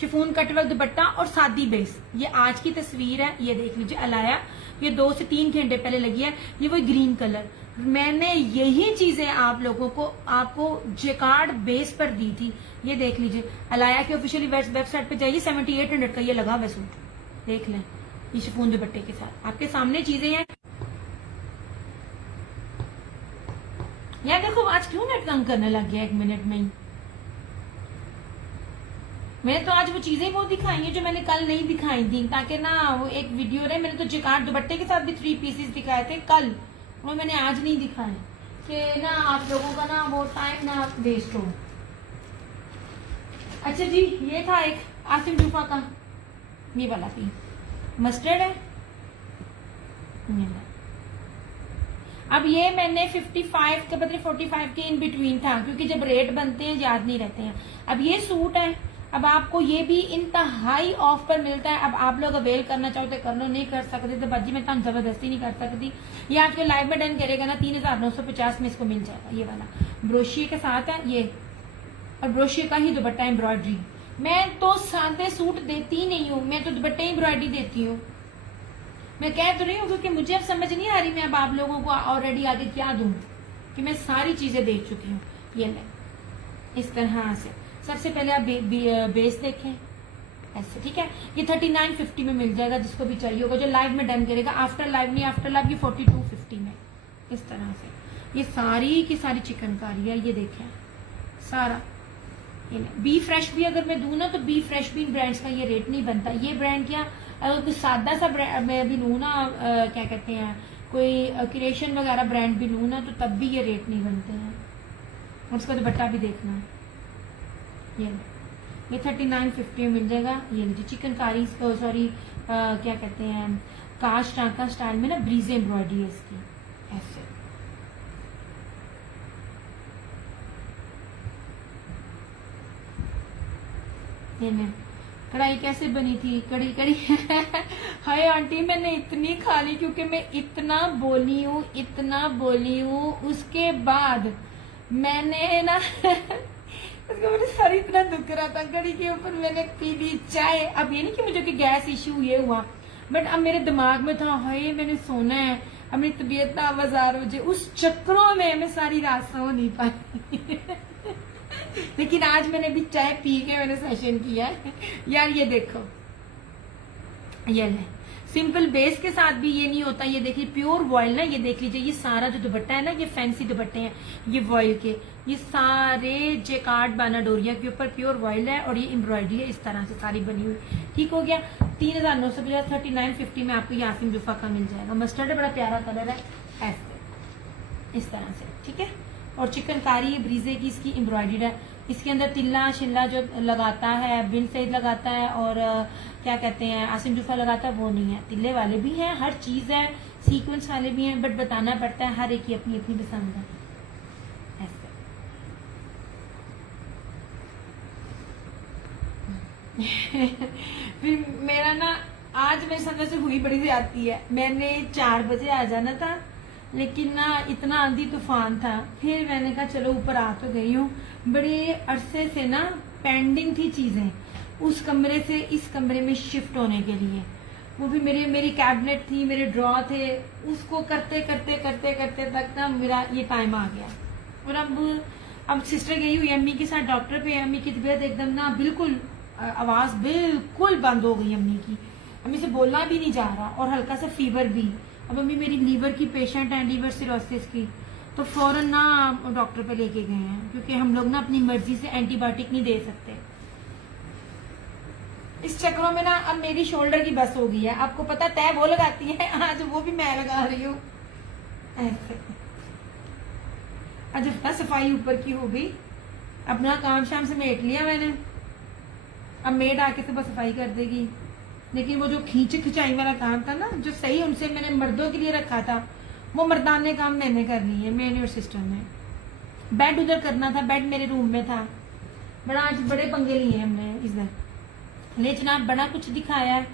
शिफॉन कटवर्क दुपट्टा और सादी बेस। ये आज की तस्वीर है, ये देख लीजिए अलाया, ये 2 से 3 घंटे पहले लगी है। ये वो ग्रीन कलर, मैंने यही चीजें आप लोगों को आपको जेकार्ड बेस पर दी थी। ये देख लीजिए, अलाया की ऑफिशियली वेबसाइट पे जाइए, 7800 का ये लगा हुआ सूट, देख लें, ये शिफॉन दुपट्टे के साथ आपके सामने चीजें हैं। यार देखो, आज क्यों नेट तंग करने लग गया 1 मिनट में ही। मैंने तो आज वो चीजें बहुत दिखाई हैं जो मैंने कल नहीं दिखाई थी, ताकि ना वो एक वीडियो रहे। मैंने तो जेकार्ड दुपट्टे के साथ भी 3 पीसेस दिखाए थे कल, वो मैंने आज नहीं दिखाए, कि ना आप लोगों का ना वो टाइम ना वेस्ट हो। अच्छा जी, ये था एक आसिम जूफा का, ये वाला थी, मस्टर्ड है। अब ये मैंने 55 के बदले 45 के इन बिटवीन था, क्योंकि जब रेट बनते हैं याद नहीं रहते हैं। अब ये सूट है, अब आपको ये भी इंतहाई ऑफ पर मिलता है। अब आप लोग अवेल करना चाहो तो कर लो, नहीं कर सकते तो बाजी मैं जबरदस्ती नहीं कर सकती। ये आपके लाइव में डन करेगा ना, 3950 में इसको मिल जाएगा। ये वाला ब्रोशिया के साथ है ये, और ब्रोशिया का ही दुपट्टा एम्ब्रॉयडरी। मैं तो सादे सूट देती नहीं हूँ, मैं तो दुपट्टे एम्ब्रॉयडरी देती हूँ। मैं कह तो रही हूँ क्योंकि मुझे अब समझ नहीं आ रही मैं अब आप लोगों को ऑलरेडी आगे क्या दूं, कि मैं सारी चीजें देख चुकी हूँ। ये ले, इस तरह से सबसे पहले आप बेस देखें, ऐसे, ठीक है। ये 3950 में मिल जाएगा जिसको भी चाहिए होगा, जो लाइव में डन करेगा। आफ्टर लाइव नहीं, आफ्टर लाइव ये 4250 में, इस तरह से। ये सारी की सारी चिकनकारी है, ये देखें सारा। बी फ्रेश भी अगर मैं दूं ना तो बी फ्रेश भी इन ब्रांड्स का ये रेट नहीं बनता। ये ब्रांड क्या, अगर कुछ सादा सा मैं भी लूँ ना, क्या कहते हैं, कोई क्रिएशन वगैरह ब्रांड भी लूँ ना, तो तब भी ये रेट नहीं बनते हैं। और उसका दुपट्टा भी देखना, ये 3950 में मिल जाएगा। ये लीजिए चिकनकारी, सॉरी क्या कहते हैं, काश टांका स्टाइल में ना ब्रीज एम्ब्रॉयडरी है इसकी, ऐसे। ये कढ़ाई कैसे बनी थी, कड़ी कड़ी हाय आंटी मैंने इतनी खा ली क्योंकि मैं इतना बोली हूँ, उसके बाद मैंने ना उसका मेरे सर इतना दुख रहा था, कड़ी के ऊपर मैंने पी ली चाय। अब ये नहीं कि मुझे कि गैस इश्यू ये हुआ, बट अब मेरे दिमाग में था हाय मैंने सोना है, अब मेरी तबीयत ना आवाजार हो जाए, उस चक्रों में मैं सारी रात सो नहीं पाई लेकिन आज मैंने भी चाय पी के मैंने सेशन किया है यार। ये देखो, ये ले सिंपल बेस के साथ भी ये नहीं होता। ये देखिए प्योर वॉयल ना, ये देख लीजिए, ये सारा जो दुपट्टा है ना, ये फैंसी दुपट्टे हैं ये वॉयल के, ये सारे जेकार्ड बानाडोरिया के ऊपर प्योर वॉयल है और ये एम्ब्रॉयडरी है इस तरह से सारी बनी हुई। ठीक हो गया। 3950, 3950 में आपको ये आसिम जुफा का मिल जाएगा। मस्टर्ड बड़ा प्यारा कलर है, ऐसे इस तरह से, ठीक है। और चिकनकारी ब्रीजे की इसकी एम्ब्रॉयडरी है। इसके अंदर तिल्ला शिल्ला जो लगाता है, बिन सईद लगाता है और क्या कहते हैं आसिम जुफा लगाता है, वो नहीं है। तिल्ले वाले भी हैं, हर चीज है, सीक्वेंस वाले भी हैं, बट बताना पड़ता है, हर एक की अपनी अपनी पसंद है, ऐसे। फिर मेरा ना आज मेरे साथ वैसे हुई बड़ी ज्यादती है। मैंने 4 बजे आ जाना था, लेकिन ना इतना आंधी तूफान था, फिर मैंने कहा चलो ऊपर आ तो गई हूँ। बड़े अरसे से ना पेंडिंग थी चीजें, उस कमरे से इस कमरे में शिफ्ट होने के लिए। वो भी मेरी कैबिनेट थी, मेरे ड्रॉ थे, उसको करते करते करते करते तक ना मेरा ये टाइम आ गया। और अब सिस्टर गई हुई अम्मी के साथ डॉक्टर पे। अम्मी की तबीयत एकदम ना बिल्कुल, आवाज बिल्कुल बंद हो गई अम्मी की, अम्मी से बोलना भी नहीं जा रहा, और हल्का सा फीवर भी। अब अम्मी मेरी लीवर की पेशेंट है, लीवर सिरोसिस की, तो फौरन ना डॉक्टर पे लेके गए हैं, क्योंकि हम लोग ना अपनी मर्जी से एंटीबायोटिक नहीं दे सकते। इस चक्रों में ना अब मेरी शोल्डर की बस हो गई है। आपको पता तय वो लगाती है, आज वो भी मैं लगा रही हूँ ऐसे। आज सफाई ऊपर की हो गई, अपना काम शाम से मेट लिया मैंने, अब मेड आके तो बस सफाई कर देगी। लेकिन वो जो खींच खिंचाई वाला काम था ना, जो सही उनसे मैंने मर्दों के लिए रखा था, वो मर्दाने काम मैंने करनी है, मैंने और सिस्टर ने। बेड उधर करना था, बेड मेरे रूम में था। बड़ा आज बड़े पंगे लिए हमने इस दिन, ले जनाब बड़ा कुछ दिखाया है।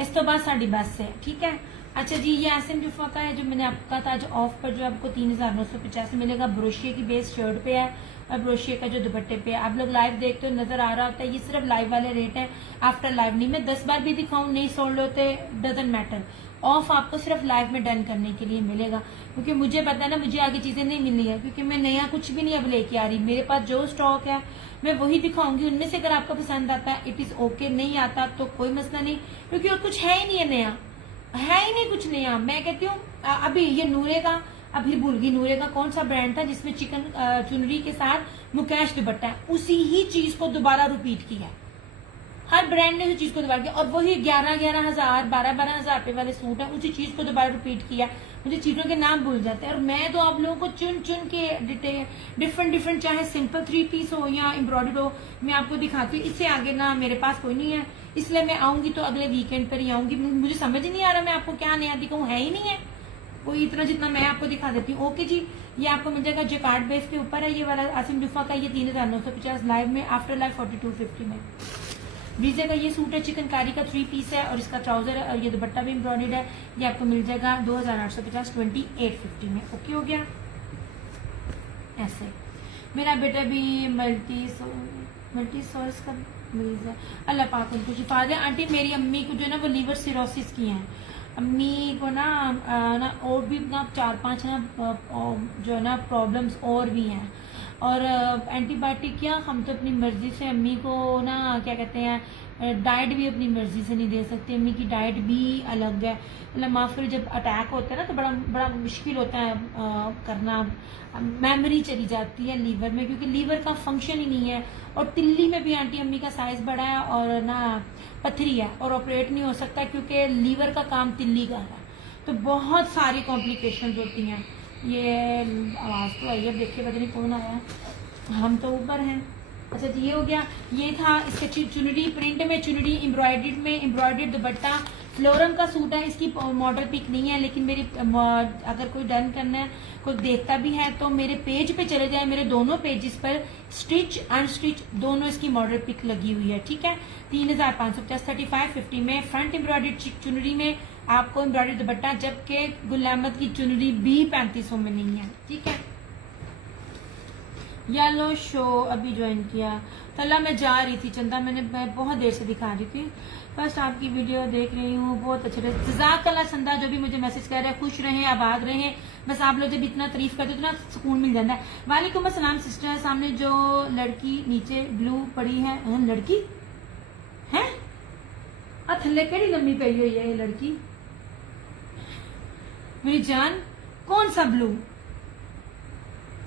इस तो बाद साड़ी बस है, ठीक है। अच्छा जी, ये आसिम जुफा का है जो मैंने आपको कहा था, आज ऑफ पर जो आपको 3950 मिलेगा। ब्रोशिया की बेस शर्ट पे है और ब्रोशिया का जो दुपट्टे पे है। आप लोग लाइव देखते हो नजर आ रहा होता है, ये सिर्फ लाइव वाले रेट है, आफ्टर लाइव नहीं। मैं 10 बार भी दिखाऊं नहीं सोल्ड होते, डजेंट मैटर। ऑफ आपको सिर्फ लाइव में डन करने के लिए मिलेगा, क्योंकि मुझे पता है ना मुझे आगे चीजें नहीं मिलनी है, क्योंकि मैं नया कुछ भी नहीं अब लेके आ रही। मेरे पास जो स्टॉक है मैं वही दिखाऊंगी, उनमें से अगर आपको पसंद आता है इट इज ओके, नहीं आता तो कोई मसला नहीं, क्योंकि और कुछ है ही नहीं है नया, है ही नहीं कुछ नया। मैं कहती हूँ अभी ये नूरे का, अभी भूल गई नूरे का कौन सा ब्रांड था जिसमें चिकन चुनरी के साथ मुकेश दुपट्टा है, उसी ही चीज को दोबारा रिपीट किया। हर ब्रांड ने उसी चीज को दोबारा किया, और वही 11-11 हजार 12-12 हजार रुपए वाले सूट है, उसी चीज को दोबारा रिपीट किया। मुझे चीजों के नाम भूल जाते हैं, और मैं तो आप लोगों को चुन चुन के डिफरेंट चाहे सिंपल 3 पीस हो या एम्ब्रॉयडर्ड हो, मैं आपको दिखाती हूँ। इससे आगे ना मेरे पास कोई नहीं है, इसलिए मैं आऊंगी तो अगले वीकेंड पर ही आऊंगी। मुझे समझ ही नहीं आ रहा मैं आपको क्या नया दिखाऊं, है ही नहीं है कोई इतना जितना मैं आपको दिखा देती हूँ। ओके जी, ये आपको मिल जाएगा जेकार्ड बेस के ऊपर है ये वाला आसिम जुफा का, ये 3950 लाइव में, आफ्टर लाइव 4250 में। ब्रीजे का ये सूट है, चिकनकारी का 3 पीस है, और इसका ट्राउजर है, और ये दुपट्टा भी एम्ब्रॉयडर्ड है। ये आपको मिल जाएगा 2850 2850 में। ओके हो गया। ऐसे मेरा बेटा भी मल्टी सोर्स का मरीज है, अल्लाह पाक उनको शिफा दे। आंटी मेरी अम्मी को जो है ना वो लीवर सिरोसिस की है, अम्मी को ना और भी ना 4-5 ना जो है ना प्रॉब्लम्स और भी हैं। और एंटीबायोटिक क्या, हम तो अपनी मर्जी से अम्मी को ना क्या कहते हैं डाइट भी अपनी मर्जी से नहीं दे सकते, अम्मी की डाइट भी अलग है। मतलब माफ करो, जब अटैक होता है ना तो बड़ा बड़ा मुश्किल होता है करना, मेमोरी चली जाती है लीवर में, क्योंकि लीवर का फंक्शन ही नहीं है। और तिल्ली में भी आंटी अम्मी का साइज बड़ा है और ना पथरी है और ऑपरेट नहीं हो सकता क्योंकि लीवर का काम तिल्ली का है। तो बहुत सारी कॉम्प्लिकेशंस होती हैं। ये आवाज तो आई है, देखिए पता नहीं कौन आया, हम तो ऊपर हैं। अच्छा जी, ये हो गया। ये था इसका चुनरी, प्रिंट में चुनरी, एम्ब्रॉयडर्ड में एम्ब्रॉयडर्ड दुपट्टा, फ्लोरम का सूट है। इसकी मॉडल पिक नहीं है, लेकिन मेरी अगर कोई डन करना है, कोई देखता भी है तो मेरे पेज पे चले जाए, मेरे दोनों पेजेस पर स्टिच अनस्टिच दोनों इसकी मॉडल पिक लगी हुई है। ठीक है, 3550 3550 में फ्रंट एम्ब्रॉयडर्ड चुनरी में आपको एम्ब्रॉयडर्ड दुपट्टा, जबकि गुल अहमद की चुनरी भी 3500 में नहीं है। ठीक है, येलो शो अभी ज्वाइन किया। तला मैं जा रही थी चंदा, मैं बहुत देर से दिखा रही थी, फर्स्ट आपकी वीडियो देख रही हूँ, बहुत अच्छे रहे। जज़ाकल्लाह चंदा, जो भी मुझे मैसेज कर रहे हैं, खुश रहें, आबाद रहें। बस आप लोग जब इतना तारीफ करते हो तो ना सुकून मिल जाता है। वालेकुम अस्सलाम सिस्टर, सामने जो लड़की नीचे ब्लू पड़ी है, लड़की है थल्ले केड़ी लम्बी पई हुई है ये लड़की, मेरी जान, कौन सा ब्लू,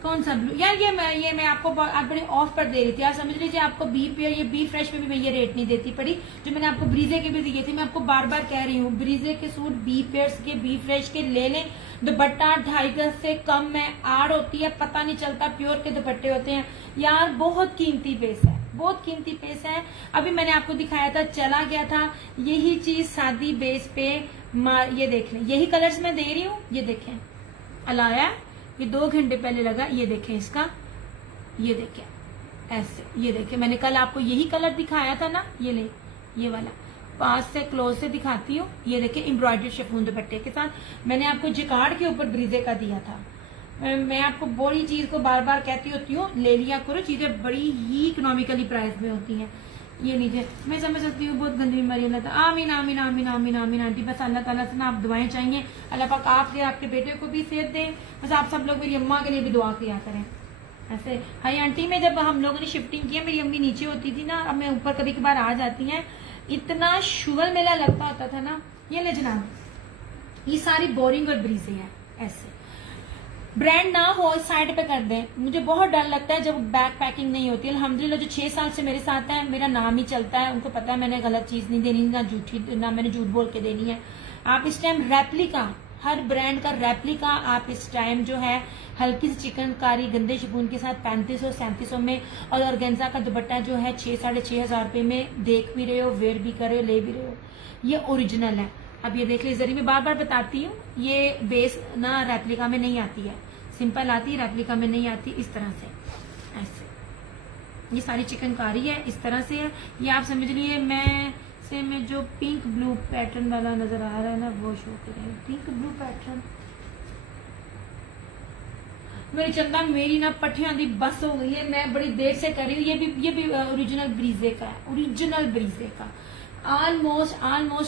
कौन सा ब्लू यार, ये मैं आपको अपने ऑफ पर दे रही थी, आप समझ लीजिए। आपको बी पेयर, ये बी फ्रेश में भी मैं ये रेट नहीं देती पड़ी, जो मैंने आपको ब्रीजे के भी दिए थे। मैं आपको बार बार कह रही हूँ, ब्रीजे के सूट बी पेयर्स के, बी फ्रेश के ले लें। दुपट्टा 2.5 से कम में आड़ होती है, पता नहीं चलता, प्योर के दुपट्टे होते हैं यार, बहुत कीमती पीस है, बहुत कीमती पीस है। अभी मैंने आपको दिखाया था, चला गया था, यही चीज सादी बेस पे ये देख लें, यही कलर्स मैं दे रही हूँ, ये देखें अलाया, ये 2 घंटे पहले लगा, ये देखें इसका, ये देखें ऐसे, ये देखें मैंने कल आपको यही कलर दिखाया था ना, ये ले, ये वाला पास से क्लोज से दिखाती हूँ, ये देखें एम्ब्रॉयडर्ड शिफॉन दुपट्टे के साथ। मैंने आपको जिकार्ड के ऊपर ब्रीजे का दिया था। मैं आपको बड़ी चीज को बार बार कहती होती हूँ, ले लिया करो, चीजें बड़ी ही इकोनॉमिकली प्राइस में होती हैं। ये लीजिए, मैं समझ सकती हूँ बहुत गंदी बीमारी, अल्लाह ताला आमीन आमीन आमीन आमीन आमीन आंटी, बस अल्लाह ताला से ना आप दुआएं चाहिए, अल्लाह पाक आपके आपके बेटे को भी सेहत दे, बस आप सब लोग मेरी अम्मा के लिए भी दुआ किया करें। ऐसे हाई आंटी में जब हम लोगों ने शिफ्टिंग किया, मेरी अम्मी नीचे होती थी ना, अब मैं ऊपर कभी कभार आ जाती हैं, इतना शुगर मेला लगता होता था ना। ये ले जनाब, ये सारी बोरिंग और ब्रीजे है, ऐसे ब्रांड ना हो इस साइड पे कर दें। मुझे बहुत डर लगता है जब बैग पैकिंग नहीं होती। अल्हम्दुलिल्लाह जो 6 साल से मेरे साथ है, मेरा नाम ही चलता है, उनको पता है मैंने गलत चीज नहीं देनी, ना झूठी, ना मैंने झूठ बोल के देनी है। आप इस टाइम रेप्लिका, हर ब्रांड का रेप्लिका आप इस टाइम जो है हल्की सी चिकनकारी गंदे शिफॉन के साथ 3500-3700 में, और ऑर्गेन्जा का दुपट्टा जो है 6-6,500 रुपए में देख भी रहे हो, वेयर भी कर रहे हो, ले भी रहे हो, ये ओरिजिनल है। अब ये देख लीजिए, जरिए मैं बार बार बताती हूँ, ये बेस ना रेप्लिका में नहीं आती है, सिंपल आती है, रेप्लिका में नहीं आती। इस तरह से ऐसे, ये सारी चिकनकारी है, इस तरह से है। ये आप समझ लिए में जो पिंक ब्लू पैटर्न वाला नजर आ रहा है ना, वो शो करें, पिंक ब्लू पैटर्न। मेरी चंदा, मेरी ना पट्टियां दी बस हो गई है, मैं बड़ी देर से कर रही हूँ। ये भी ओरिजिनल ब्रीजे का है, ओरिजिनल ब्रीजे का, ऑलमोस्ट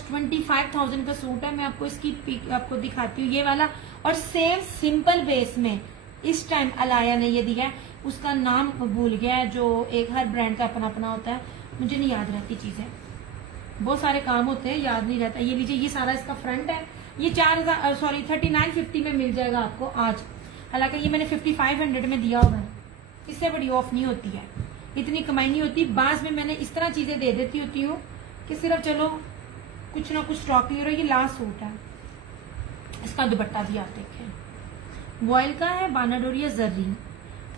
25,000 का सूट है। मैं आपको इसकी पिक आपको दिखाती हूँ, ये वाला, और सेम सिंपल बेस में इस टाइम अलाया ने ये दिया है, उसका नाम भूल गया है, जो एक हर ब्रांड का अपना अपना होता है, मुझे नहीं याद रहती चीजें, बहुत सारे काम होते हैं, याद नहीं रहता। ये लीजिए, ये सारा इसका फ्रंट है, ये 3950 में मिल जाएगा आपको आज, हालांकि ये मैंने 5500 में दिया हुआ है, इससे बड़ी ऑफ नहीं होती है, इतनी कमाई नहीं होती। बाद में मैंने इस तरह चीजें दे देती होती हूँ कि सिर्फ चलो कुछ ना कुछ स्टॉक ही हो रहा है। ये लास्ट सूट है, इसका दुपट्टा भी आप देखें, वॉयल का है, बानाडोरिया जर्री,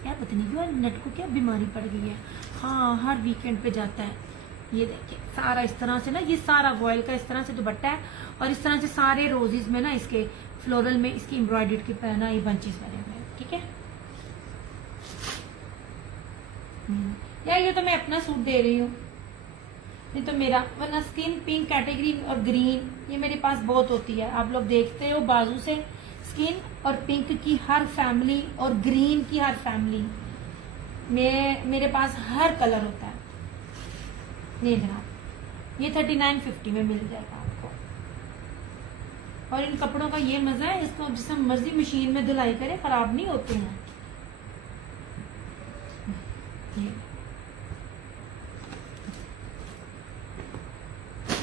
यार पता नहीं क्यों नेट को क्या बीमारी पड़ गई है, हाँ हर वीकेंड पे जाता है। ये देखिए सारा इस तरह से ना, ये सारा वॉयल का इस तरह से दुपट्टा है, और इस तरह से सारे रोजेज में ना इसके फ्लोरल में इसकी एम्ब्रॉयडर्ड की पहना, ये बंचेस बने हुए हैं। ठीक है यार, ये तो मैं अपना सूट दे रही हूँ, नहीं तो मेरा, वरना स्किन पिंक कैटेगरी और ग्रीन ये मेरे पास बहुत होती है। आप लोग देखते हो बाजू से स्किन और पिंक की हर फैमिली और ग्रीन की हर फैमिली में मेरे पास हर कलर होता है। नहीं जनाब, ये 3950 में मिल जाएगा आपको, और इन कपड़ों का ये मजा है, इसको जिस मर्जी मशीन में धुलाई करे खराब नहीं होते हैं।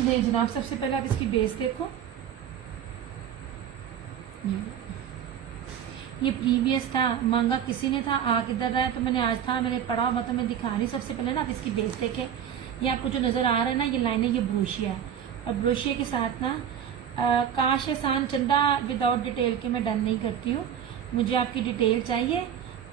नहीं जनाब, सबसे पहले आप इसकी बेस देखो। ये प्रीवियस था, मांगा किसी ने था, आ किधर रहा है, तो मैंने आज था, मैंने पढ़ा हुआ, तो मैं दिखा रही। सबसे पहले ना आप इसकी बेस देखें। ये आपको जो नजर आ रहा है ना, ये लाइन है, ये ब्रोशिया है। और ब्रोशिया के साथ ना काश एहसान चंदा विदाउट डिटेल के मैं डन नहीं करती हूँ। मुझे आपकी डिटेल चाहिए,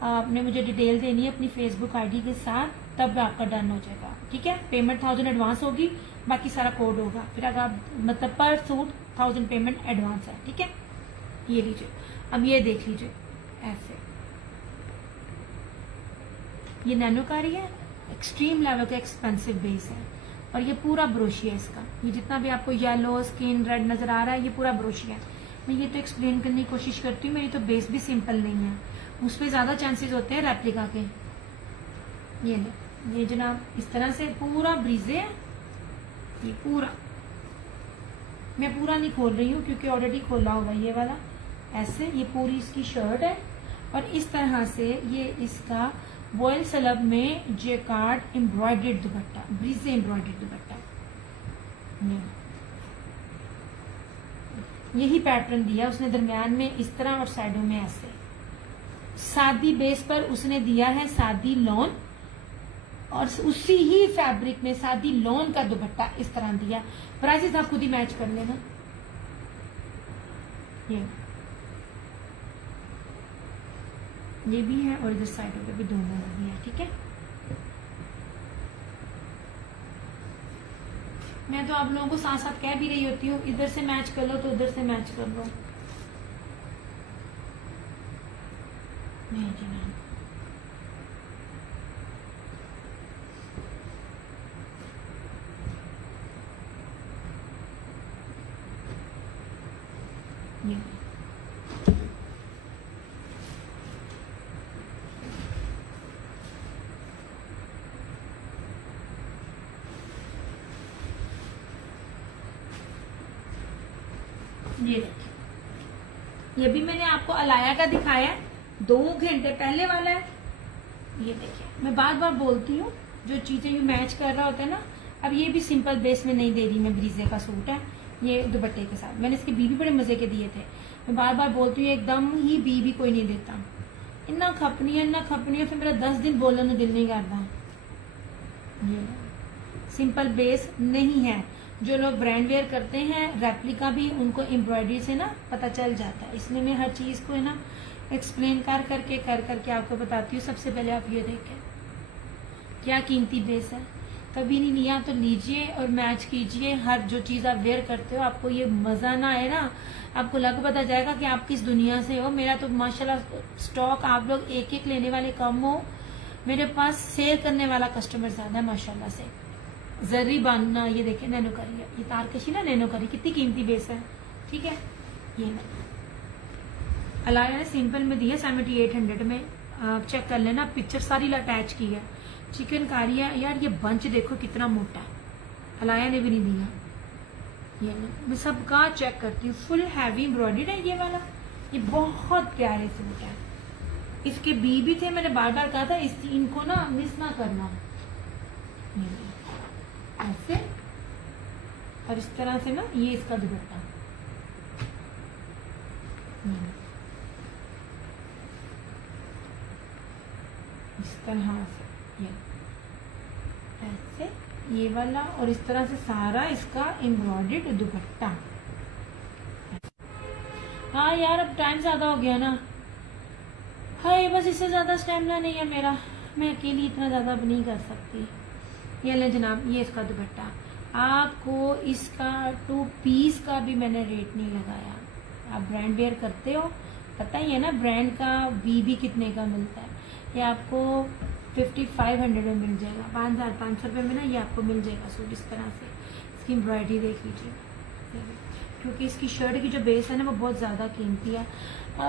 आपने मुझे डिटेल देनी है अपनी फेसबुक आईडी के साथ, तब आपका डन हो जाएगा। ठीक है, पेमेंट 1000 एडवांस होगी, बाकी सारा कोड होगा। फिर अगर आप मतलब पर सूट 1000 पेमेंट एडवांस है। ठीक है, ये लीजिए। अब ये देख लीजिए, ऐसे ये नैनोकारी है, एक्सट्रीम लेवल का एक्सपेंसिव बेस है। और ये पूरा ब्रोशिया है इसका। ये जितना भी आपको येलो स्किन रेड नजर आ रहा है, ये पूरा ब्रोशिया है। मैं ये तो एक्सप्लेन करने की कोशिश करती हूँ, मेरी तो बेस भी सिंपल नहीं है, उस पर ज्यादा चांसेस होते हैं रेप्लिका के। ये जनाब इस तरह से पूरा ब्रीजे है, ये पूरा। मैं पूरा नहीं खोल रही हूँ क्योंकि ऑलरेडी खोला हुआ ये वाला। ऐसे ये पूरी इसकी शर्ट है, और इस तरह से ये इसका वॉयल सलब में जेकार्ड एम्ब्रॉयडर्ड दुपट्टा, ब्रीजे एम्ब्रॉयडर्ड दुपट्टा। यही पैटर्न दिया उसने, दरमियान में इस तरह और साइडों में ऐसे। सादी बेस पर उसने दिया है सादी लॉन, और उसी ही फैब्रिक में सादी लॉन का दुपट्टा इस तरह दिया। प्राइसेस आप खुद ही मैच कर लेना। ये भी है और इधर साइडों पे भी दोनों लगी है। ठीक है, मैं तो आप लोगों को साथ साथ कह भी रही होती हूँ, इधर से मैच कर लो तो उधर से मैच कर लो। नहीं जी नहीं, ये देखिए, ये भी मैंने आपको अलाया का दिखाया है, 2 घंटे पहले वाला है। ये देखिए, मैं बार बार बोलती हूँ, जो चीजें यू मैच कर रहा होता है ना। अब ये भी सिंपल बेस में नहीं दे रही मैं, ब्रीजे का सूट है ये दुपट्टे के साथ। मैंने इसके बीबी बड़े मजे के दिए थे। मैं बार बार बोलती हूँ, एकदम ही बीबी कोई नहीं देता। इतना खपनी है, फिर मेरा 10 दिन बोलने को दिल नहीं करता। ये सिंपल बेस नहीं है। जो लोग ब्रांड वेयर करते हैं रेप्लिका भी, उनको एम्ब्रॉयडरी से ना पता चल जाता है। इसलिए मैं हर चीज को है ना एक्सप्लेन कर करके आपको बताती हूँ। सबसे पहले आप ये देखें, क्या कीमती बेस है। कभी नहीं लिया तो लीजिए और मैच कीजिए। हर जो चीज आप वेयर करते हो, आपको ये मजा ना आए ना, आपको लग पता जाएगा कि आप किस दुनिया से हो। मेरा तो माशाल्लाह स्टॉक, आप लोग एक एक लेने वाले कम हो, मेरे पास सेल करने वाला कस्टमर ज्यादा है माशाल्लाह से। जरी बांधना, ये देखे नैनोकारी है, ये तारकशी ना नैनोकारी, कितनी कीमती बेस है। ठीक है, ये ना अलाया ने सिंपल में दिया 7800 में। आप चेक कर लेना, पिक्चर सारी अटैच की है। चिकनकारी है यार, ये बंच देखो कितना मोटा है, अलाया ने भी नहीं दिया। ये ना मैं सबका चेक करती हूँ, फुल हैवी एम्ब्रॉयडर्ड है ये वाला। ये बहुत प्यारे सूट है। इसके भी थे, मैंने बार बार कहा था इनको ना मिस ना करना। ऐसे और इस तरह से ना, ये इसका दुपट्टा। इस तरह से ये ऐसे, ये वाला, और इस तरह से सारा इसका एम्ब्रॉयडर्ड दुपट्टा। हाँ यार, अब टाइम ज्यादा हो गया ना। हाँ, बस इससे ज्यादा स्टैमिना नहीं है मेरा, मैं अकेली इतना ज्यादा अब नहीं कर सकती। ये ले जनाब, ये इसका दुपट्टा। आपको इसका 2 पीस का भी मैंने रेट नहीं लगाया। आप ब्रांड वेयर करते हो, पता ही है ना ब्रांड का भी कितने का मिलता है। ये आपको 5500 में मिल जाएगा, 5500 रुपये में ना ये आपको मिल जाएगा सूट इस तरह से। इसकी एम्ब्रॉयडरी देख लीजिए, क्योंकि इसकी शर्ट की जो बेस है ना वो बहुत ज्यादा कीमती है।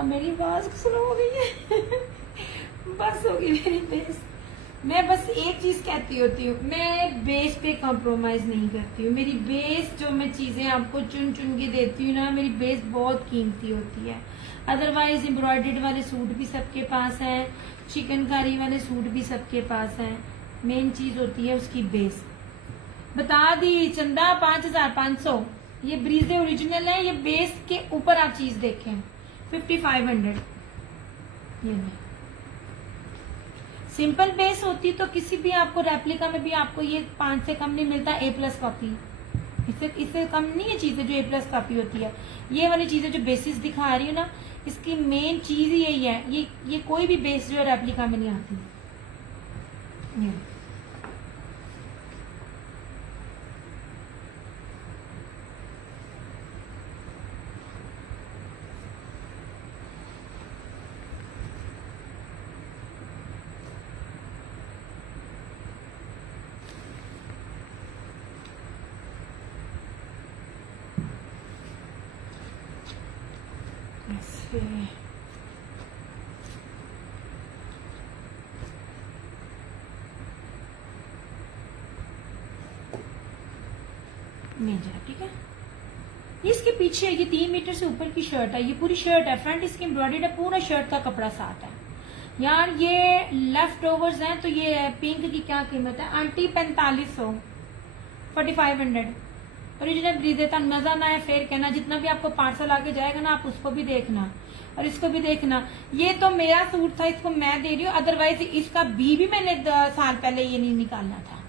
मेरी आवाज स्लो हो गई है बस होगी मेरी बेस। मैं बस एक चीज कहती होती हूँ, मैं बेस पे कॉम्प्रोमाइज नहीं करती हूँ। मेरी बेस, जो मैं चीजें आपको चुन चुन के देती हूँ ना, मेरी बेस बहुत कीमती होती है। अदरवाइज एम्ब्रॉयडर्ड वाले सूट भी सबके पास है, चिकनकारी वाले सूट भी सबके पास है। मेन चीज होती है उसकी बेस। बता दी चंदा 5500। ये ब्रीजे ओरिजिनल है, ये बेस के ऊपर आप चीज देखें 5500। ये सिंपल बेस होती तो किसी भी आपको रेप्लिका में भी आपको ये 5 से कम नहीं मिलता। A+ कॉपी, इससे कम नहीं है चीजें जो A+ कॉपी होती है। ये वाली चीजें जो बेसिस दिखा रही हूँ ना, इसकी मेन चीज ही यही है। ये कोई भी बेस जो है रेप्लिका में नहीं आती। ये ऐसे नहीं जा, ठीक है। इसके पीछे ये 3 मीटर से ऊपर की शर्ट है, ये पूरी शर्ट है, फ्रंट इसकी एम्ब्रॉयडर्ड है, पूरा शर्ट का कपड़ा साथ है। यार ये लेफ्ट ओवर्स हैं, तो ये पिंक की क्या कीमत है आंटी? 4500, 4500। ओरिजिनल ब्रीजे था, मजा ना है फिर कहना। जितना भी आपको पार्सल आके जाएगा ना, आप उसको भी देखना और इसको भी देखना। ये तो मेरा सूट था, इसको मैं दे रही हूँ, अदरवाइज इसका भी मैंने साल पहले ये नहीं निकालना था।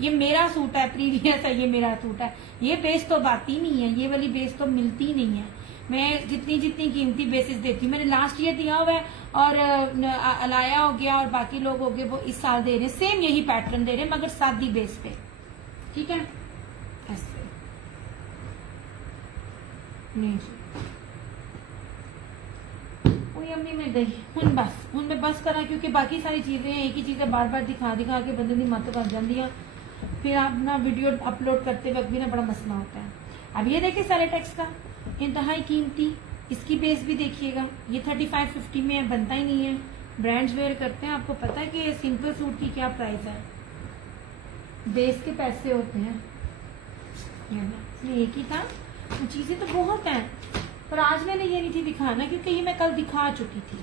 ये मेरा सूट है, प्रीवियस है, ये मेरा सूट है। ये बेस तो बात ही नहीं है, ये वाली बेस तो मिलती नहीं है। मैं जितनी कीमती बेसिस देती हूँ, मैंने लास्ट ईयर दिया हुआ है और अलाया हो गया और बाकी लोग हो गए वो इस साल दे रहे हैं, सेम यही पैटर्न दे रहे हैं मगर सादी बेस पे, ठीक है। ऐसे नहीं जी, वही अम्मी में गई हूं मैं बस करा, क्योंकि बाकी सारी चीजें एक ही चीजें बार बार दिखा के बंदे की मत कर जाती है। फिर आप ना वीडियो अपलोड करते वक्त भी ना बड़ा मसला होता है। अब ये देखिए सेलेटेक्स का इंतहाई कीमती, इसकी बेस भी देखिएगा। ये 3550 में बनता ही नहीं है, ब्रांड्स वेयर करते हैं। आपको पता है कि सिंपल सूट की क्या प्राइस है, बेस के पैसे होते हैं। एक ही था, चीजें तो बहुत हैं, पर आज मैंने ये नहीं थी दिखाना क्योंकि ये मैं कल दिखा चुकी थी,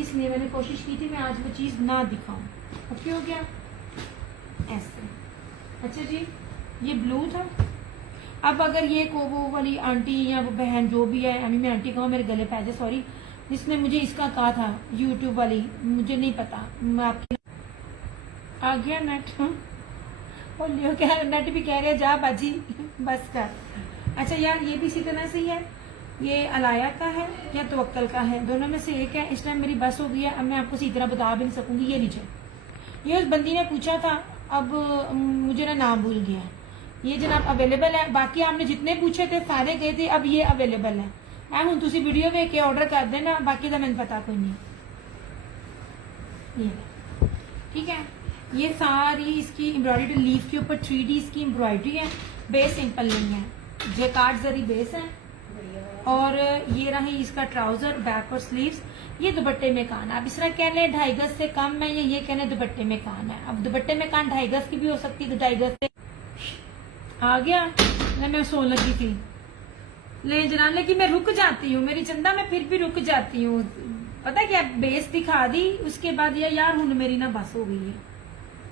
इसलिए मैंने कोशिश की थी मैं आज वो चीज ना दिखाऊं। अब क्या हो गया ऐसे। अच्छा जी, ये ब्लू था। अब अगर ये वो वाली आंटी या वो बहन जो भी है, अभी मैं आंटी कहूँ, मेरे गले पे सॉरी, जिसने मुझे इसका कहा था यूट्यूब वाली, मुझे नहीं पता, मैं आपकी आ गया नेट और लियो क्या नेट भी कह रहे जा बाजी बस कर। अच्छा यार, ये भी इसी तरह से ही है, ये अलाया का है या तवक्कल का है, दोनों में से एक है। इस टाइम मेरी बस हो गई है, अब मैं आपको सही तरह बता भी नहीं सकूंगी। ये लीजिए, ये उस बंदी ने पूछा था, अब मुझे ना नाम भूल गया है। ये जनाब अवेलेबल है, बाकी आपने जितने पूछे थे सारे गए थे, अब ये अवेलेबल है। मैं हूं तुसी वीडियो वेख के ऑर्डर कर देना, बाकी का मैंने पता कोई नहीं। ये ठीक है, ये सारी इसकी एम्ब्रॉयडरी लीफ के ऊपर 3D इसकी एम्ब्रॉयडरी है, बेस सिंपल नहीं है, जेकार्ड जरी बेस है। और ये रही इसका ट्राउजर, बैक और स्लीव्स। ये दुपट्टे में कान, आप इस तरह कह लें 2.5 गज से कम है, ये कहने दुपट्टे में कान है। अब दुपट्टे में कान 2.5 गज की भी हो सकती है, 2.5 गज से आ गया ना। मैं सो लगी थी ले जना, लेकिन मैं रुक जाती हूँ, मेरी चंदा मैं फिर भी रुक जाती हूँ। पता क्या, बेस दिखा दी उसके बाद यार हूं मेरी ना बस हो गई है,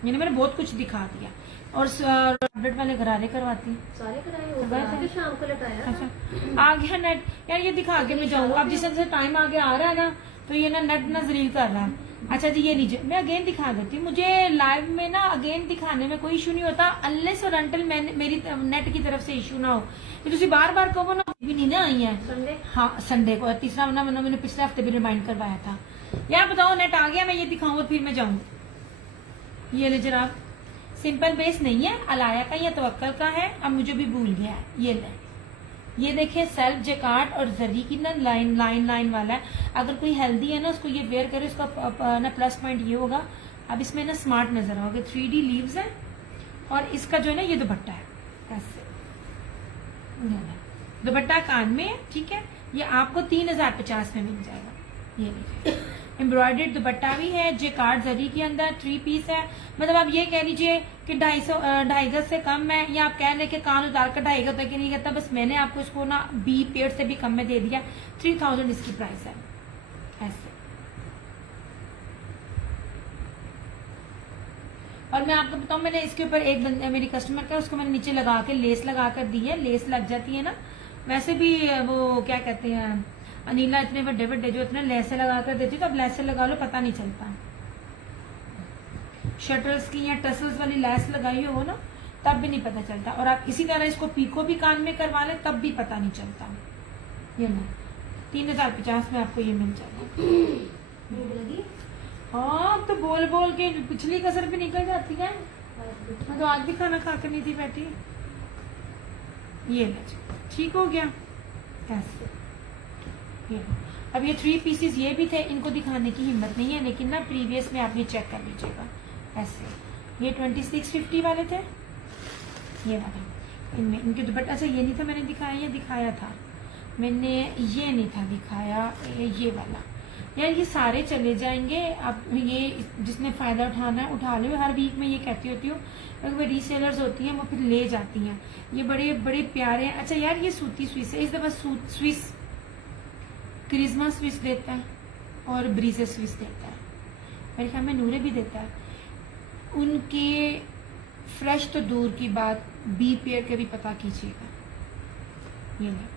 यानी मैंने बहुत कुछ दिखा दिया। और अपडेट वाले गरारे करवाती सारे कराए, शाम को लटाया। अच्छा आ गया नेट यार, ये दिखा के मैं जाऊँ। अब जिस तरह से टाइम आगे आ रहा है ना, तो ये ना नेट ना जलील कर रहा है। अच्छा जी, ये लीजिए, मैं अगेन दिखा देती हूँ। मुझे लाइव में ना अगेन दिखाने में कोई इशू नहीं होता, अनलेस और अनटिल मेरी नेट की तरफ से इशू ना हो। तो बार बार कहो ना, भी नहीं ना आई है संडे, हाँ संडे को। तीसरा महीना मैंने पिछले हफ्ते भी रिमाइंड करवाया था। यार बताओ, नेट आ गया, मैं ये दिखाऊँ और फिर मैं जाऊँ। ये ले जरा, सिंपल बेस नहीं है, अलाया का या तवक्कल का है, अब मुझे भी भूल गया है। ये ले, ये देखिए सेल्फ जेकार्ड और जरी की ना लाइन वाला है। अगर कोई हेल्दी है ना, उसको ये वेयर करे, उसका ना प्लस पॉइंट ये होगा, अब इसमें ना स्मार्ट नजर आओगे। 3D लीव्स है और इसका जो है ना ये दुपट्टा है, ऐसे दुपट्टा कान में है, ठीक है। ये आपको 3050 में मिल जाएगा। ये लीजिए, एम्ब्रॉयडर्ड दुपट्टा भी है, जेकार्ड जरी के अंदर, 3 पीस है। मतलब आप ये कह लीजिए कि 2.5 गज से कम है, या आप कह लें कि कान उतार कर 2.5 गज तक नहीं करता। बस मैंने आपको इसको ना बी पेड़ से भी कम में दे दिया। 3000 इसकी प्राइस है। ऐसे और मैं आपको बताऊं, मैंने इसके ऊपर एक मेरी कस्टमर का, उसको मैंने नीचे लगा के लेस लगा कर दी है। लेस लग जाती है ना, वैसे भी वो क्या कहते हैं अनिला, इतने बड़े बड़े जो इतने लेसे लगा कर देती, तो अब लेसे लगा लो पता नहीं चलता। शटर्स की या टसल्स वाली लेस लगाई हो ना, तब भी नहीं पता चलता। और आप इसी तरह इसको पीको भी कान में करवा लें, तब भी पता नहीं चलता। ये ना 3050 में आपको ये मिल जाएगा। भूख लगी? हाँ, तो बोल बोल के पिछली कसर भी निकल जाती है। मैं तो आज भी खाना खा कर नहीं थी बैठी। ये ठीक हो गया ऐसे। ये अब ये 3 पीसेस ये भी थे, इनको दिखाने की हिम्मत नहीं है, लेकिन ना प्रीवियस में आप ये चेक कर लीजिएगा ऐसे। ये 2650 वाले थे, ये वाले। इनमें इनके दुपट्टा, अच्छा ये नहीं था मैंने दिखाया, ये दिखाया था मैंने, ये नहीं था दिखाया, ये वाला। यार ये सारे चले जाएंगे। अब ये जिसने फायदा उठाना है उठा लो। हर वीक में ये कहती होती हूँ, क्योंकि रीसेलर्स होती हैं वो फिर ले जाती हैं। ये बड़े बड़े प्यारे हैं। अच्छा यार ये सूती स्विस है, इस दफा स्विस क्रिस्मा स्विस देता है और ब्रीजे स्विस देता है, मेरे ख्याल में नूरे भी देता है। उनके फ्रेश तो दूर की बात, बी पेयर के भी पता कीजिएगा। ये नहीं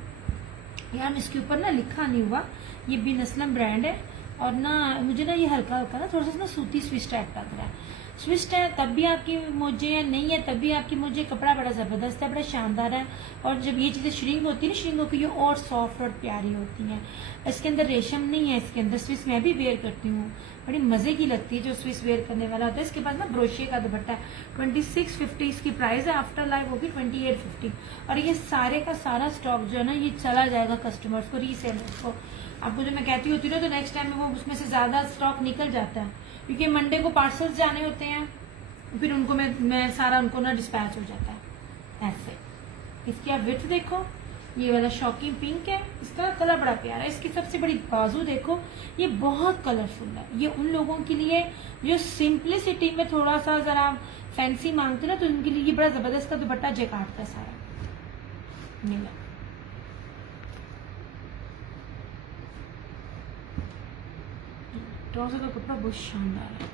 यार, इसके ऊपर ना लिखा नहीं हुआ, ये बिन असलम ब्रांड है। और ना मुझे ना ये हल्का हल्का ना थोड़ा सा ना सूती स्विस टाइप लग रहा है। स्विस टाइप तब भी आपकी मोजे या नहीं है, तब भी आपकी मोजे, कपड़ा बड़ा जबरदस्त है, बड़ा शानदार है। और जब ये चीजें श्रिंक होती है ना, श्रिंक होकर ये और सॉफ्ट और प्यारी होती हैं। इसके अंदर रेशम नहीं है, इसके अंदर स्विस मैं भी वेयर करती हूँ, बड़ी मजे की लगती है जो स्विस वेयर करने वाला होता है। इसके बाद ना ब्रोशे का दुपट्टा है, 2650 इसकी प्राइस है, आफ्टर लाइव होगी 2850। और ये सारे का सारा स्टॉक जो है ना, ये चला जाएगा कस्टमर्स को, रीसेलर्स को। आपको जो मैं कहती होती हूँ, तो नेक्स्ट टाइम वो उसमें से ज्यादा स्टॉक निकल जाता है, क्योंकि मंडे को पार्सल्स जाने होते हैं, फिर उनको मैं सारा उनको ना डिस्पैच हो जाता है ऐसे। इसकी आप विड्थ देखो, ये वाला शॉकिंग पिंक है, इसका कलर बड़ा प्यारा है। इसकी सबसे बड़ी बाजू देखो, ये बहुत कलरफुल है। ये उन लोगों के लिए जो सिंप्लिसिटी में थोड़ा सा जरा फैंसी मांगते ना, तो उनके लिए ये बड़ा जबरदस्त का दुपट्टा जैकार्ड का सारा। ये ट्राउजर का कपड़ा बहुत शानदार है।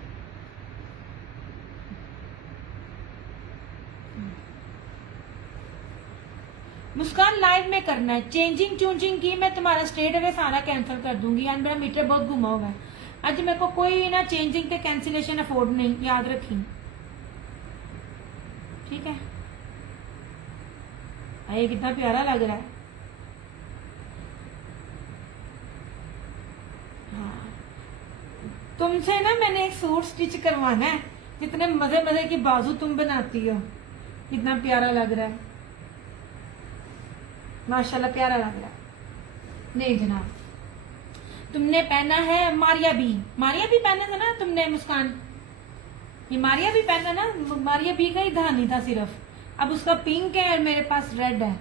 मुस्कान लाइव में करना है, चेंजिंग चूंजिंग की मैं तुम्हारा स्ट्रेट अवे सारा कैंसिल कर दूंगी। आज मेरा मीटर बहुत घुमा हुआ है, आज मेरे को कोई ना चेंजिंग के कैंसिलेशन अफोर्ड नहीं, याद रखी, ठीक है। ये कितना प्यारा लग रहा है। हाँ, तुमसे ना मैंने एक सूट स्टिच करवाना है, जितने मजे मजे की बाजू तुम बनाती हो। कितना प्यारा लग रहा है, माशाल्लाह प्यारा लग रहा है। नहीं जनाब, तुमने पहना है मारिया बी पहना था ना तुमने मुस्कान, ये मारिया भी पहना ना, मारिया बी का ही धानी था सिर्फ। अब उसका पिंक है और मेरे पास रेड है,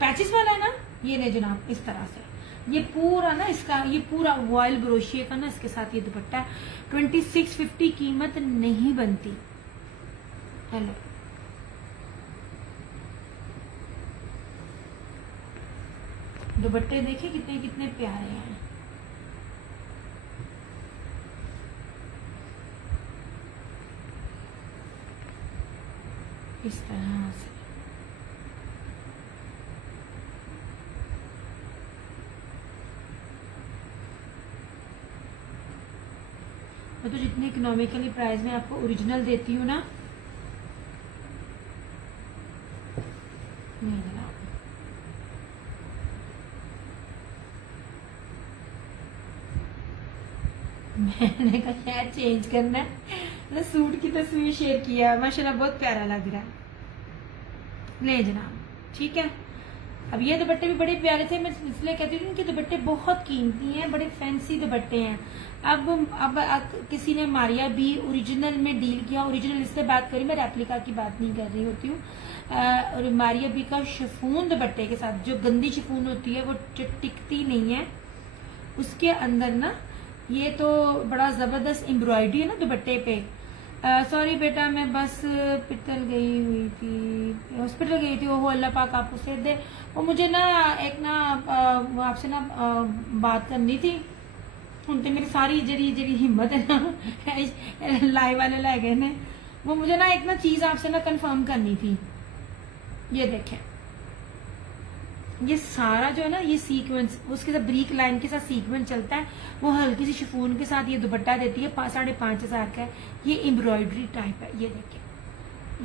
पैचेस वाला है ना। ये नहीं जनाब, इस तरह से ये पूरा ना, इसका ये पूरा वॉयल ब्रोशिए का ना, इसके साथ ये दुपट्टा है। 2650 कीमत नहीं बनती। हेलो, दुपट्टे देखिए कितने कितने प्यारे हैं। इस तरह से मैं तो जितने इकोनॉमिकली प्राइस में आपको ओरिजिनल देती हूँ ना, नहीं जनाब, मैंने कहा शायद चेंज करना है, तो सूट की तस्वीर शेयर किया, माशाल्लाह बहुत प्यारा लग रहा है। नहीं जनाब, ठीक है। अब ये दुपट्टे भी बड़े प्यारे थे, मैं इसलिए कहती हूँ इनके दुपट्टे बहुत कीमती हैं, बड़े फैंसी दुपट्टे हैं। अब किसी ने मारिया भी ओरिजिनल में डील किया, ओरिजिनल इससे बात करी, मैं रेप्लिका की बात नहीं कर रही होती हूँ। और मारिया बी का शिफॉन दुपट्टे के साथ, जो गंदी शिफॉन होती है वो टिकती नहीं है, उसके अंदर ना ये तो बड़ा जबरदस्त एम्ब्रॉयडरी है ना दुपट्टे पे। सॉरी बेटा, मैं बस हॉस्पिटल गई थी, वो अल्लाह पाक आपको सेहत दे। वो मुझे ना एक ना आपसे ना बात करनी थी, ਹੁਣ ਤੇ मेरी सारी ਜਿਹੜੀ हिम्मत है ना लाइव वाले लै गए ने। वो मुझे ना एक ना चीज आपसे ना कंफर्म करनी थी। ये देखें, ये सारा जो है ना ये सीक्वेंस, उसके साथ ब्रीक लाइन के साथ सीक्वेंस चलता है, वो हल्की सी शिफॉन के साथ ये दुपट्टा देती है, 5,500 का है। ये एम्ब्रॉयडरी टाइप है। ये देखें,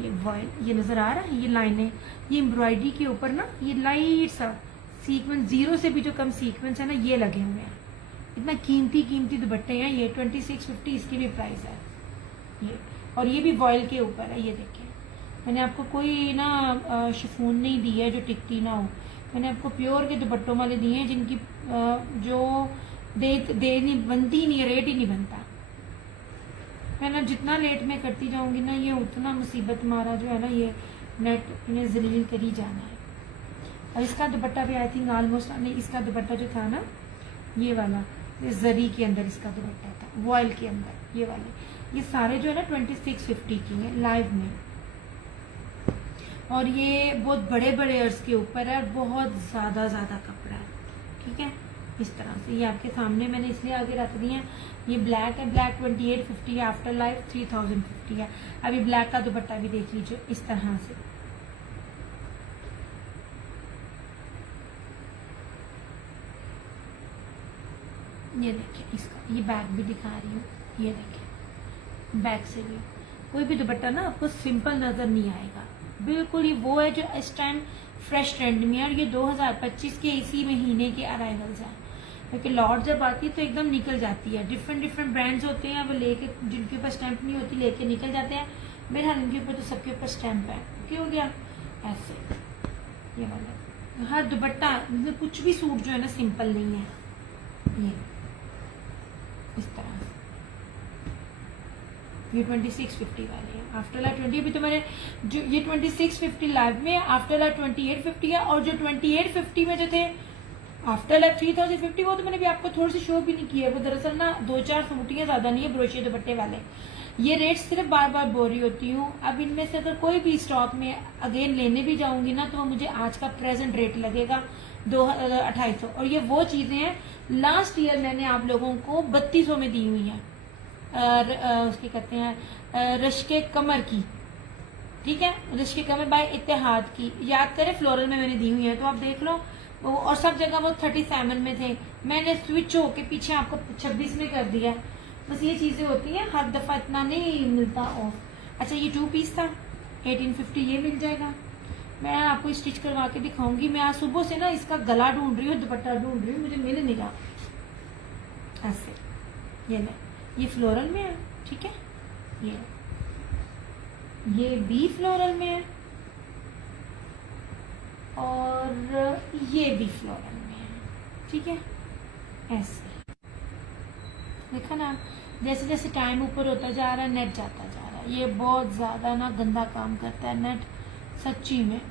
ये वॉयल, ये नजर आ रहा है, ये लाइनें, ये एम्ब्रॉयडरी के ऊपर ना ये लाइट सा सीक्वेंस, 0 से भी जो कम सीक्वेंस है ना ये लगे हुए हैं। इतना कीमती दुपट्टे हैं ये। 2650 इसकी भी प्राइस है ये, और ये भी वॉयल के ऊपर है। ये देखिए, मैंने आपको कोई ना शिफॉन नहीं दी है जो टिकती ना हो, मैंने आपको प्योर के दुपट्टों वाले दिए हैं जिनकी जो दे नहीं बनती, नहीं रेट ही नहीं बनता। मैं ना जितना लेट में करती जाऊंगी ना ये उतना मुसीबत मारा जो है ना ये नेट इन्हें जलील करी जाना है। और इसका दुपट्टा भी आई थिंक ऑलमोस्ट, नहीं इसका दुपट्टा जो था ना ये वाला, ये जरी के अंदर इसका दुपट्टा था, वॉयल के अंदर ये वाले, ये सारे जो है ना 2650 की है लाइव में। और ये बहुत बड़े बड़े अर्ज के ऊपर है, बहुत ज्यादा कपड़ा है। ठीक है, इस तरह से ये आपके सामने मैंने इसलिए आगे रख दिए हैं। ये ब्लैक है, ब्लैक 2850 है, आफ्टर लाइफ 3050 है। अभी ब्लैक का दुपट्टा भी देख लीजिए इस तरह से। ये देखिए इसका, ये बैक भी दिखा रही हूँ। ये देखिए बैक से भी कोई भी दुपट्टा ना आपको सिंपल नजर नहीं आएगा, बिल्कुल ही वो है जो इस टाइम फ्रेश ट्रेंड में है। और ये 2025 के इसी महीने के अराइवल्स हैं, क्योंकि लॉट जब आती है तो एकदम निकल जाती है। डिफरेंट ब्रांड्स होते हैं, वो लेके जिनके ऊपर स्टैंप नहीं होती लेके निकल जाते हैं। मेरे हाल इनके ऊपर तो सबके ऊपर स्टैंप है। क्यों हो गया ऐसे? ये वाला हर दुपट्टा मतलब कुछ भी सूट जो है ना सिंपल नहीं है। ये इस तरह से ये 2650 वाले हैं, आफ्टर लाइफ 20। अभी तो मैंने जो ये 2650 लाइव में, आफ्टर लाइफ 2850 है। और जो 2850 में जो थे आफ्टर लाइफ 3050, वो तो मैंने भी आपको थोड़ी सी शो भी नहीं किया। वो दरअसल ना 2-4 सूट ही ज्यादा नहीं है, ब्रोशिया दुपट्टे वाले। ये रेट सिर्फ बार बोल रही होती हूँ। अब इनमें से अगर कोई भी स्टॉक में अगेन लेने भी जाऊंगी ना तो वो मुझे आज का प्रेजेंट रेट लगेगा 2800। और ये वो चीजें हैं लास्ट ईयर मैंने आप लोगों को 3200 में दी हुई हैं, उसकी कहते हैं रश्के कमर की। ठीक है, रश्के कमर बाय इत्तेहाद की, याद करें फ्लोरल में मैंने दी हुई है तो आप देख लो। और सब जगह वो 37 में थे, मैंने स्विच होके पीछे आपको 26 में कर दिया। बस ये चीजें होती हैं, हर दफा इतना नहीं मिलता ऑफ। अच्छा ये 2 पीस था 1850, ये मिल जाएगा। मैं आपको स्टिच करवा के दिखाऊंगी। मैं आज सुबह से ना इसका गला ढूंढ रही हूँ, दुपट्टा ढूंढ रही हूँ, मुझे मिल नहीं रहा। ऐसे ये ले, ये फ्लोरल में है। ठीक है, ये भी फ्लोरल में है और ये भी फ्लोरल में है। ठीक है, ऐसे देखा ना, जैसे जैसे टाइम ऊपर होता जा रहा है नेट जाता जा रहा है। ये बहुत ज्यादा ना गंदा काम करता है नेट, सच्ची में।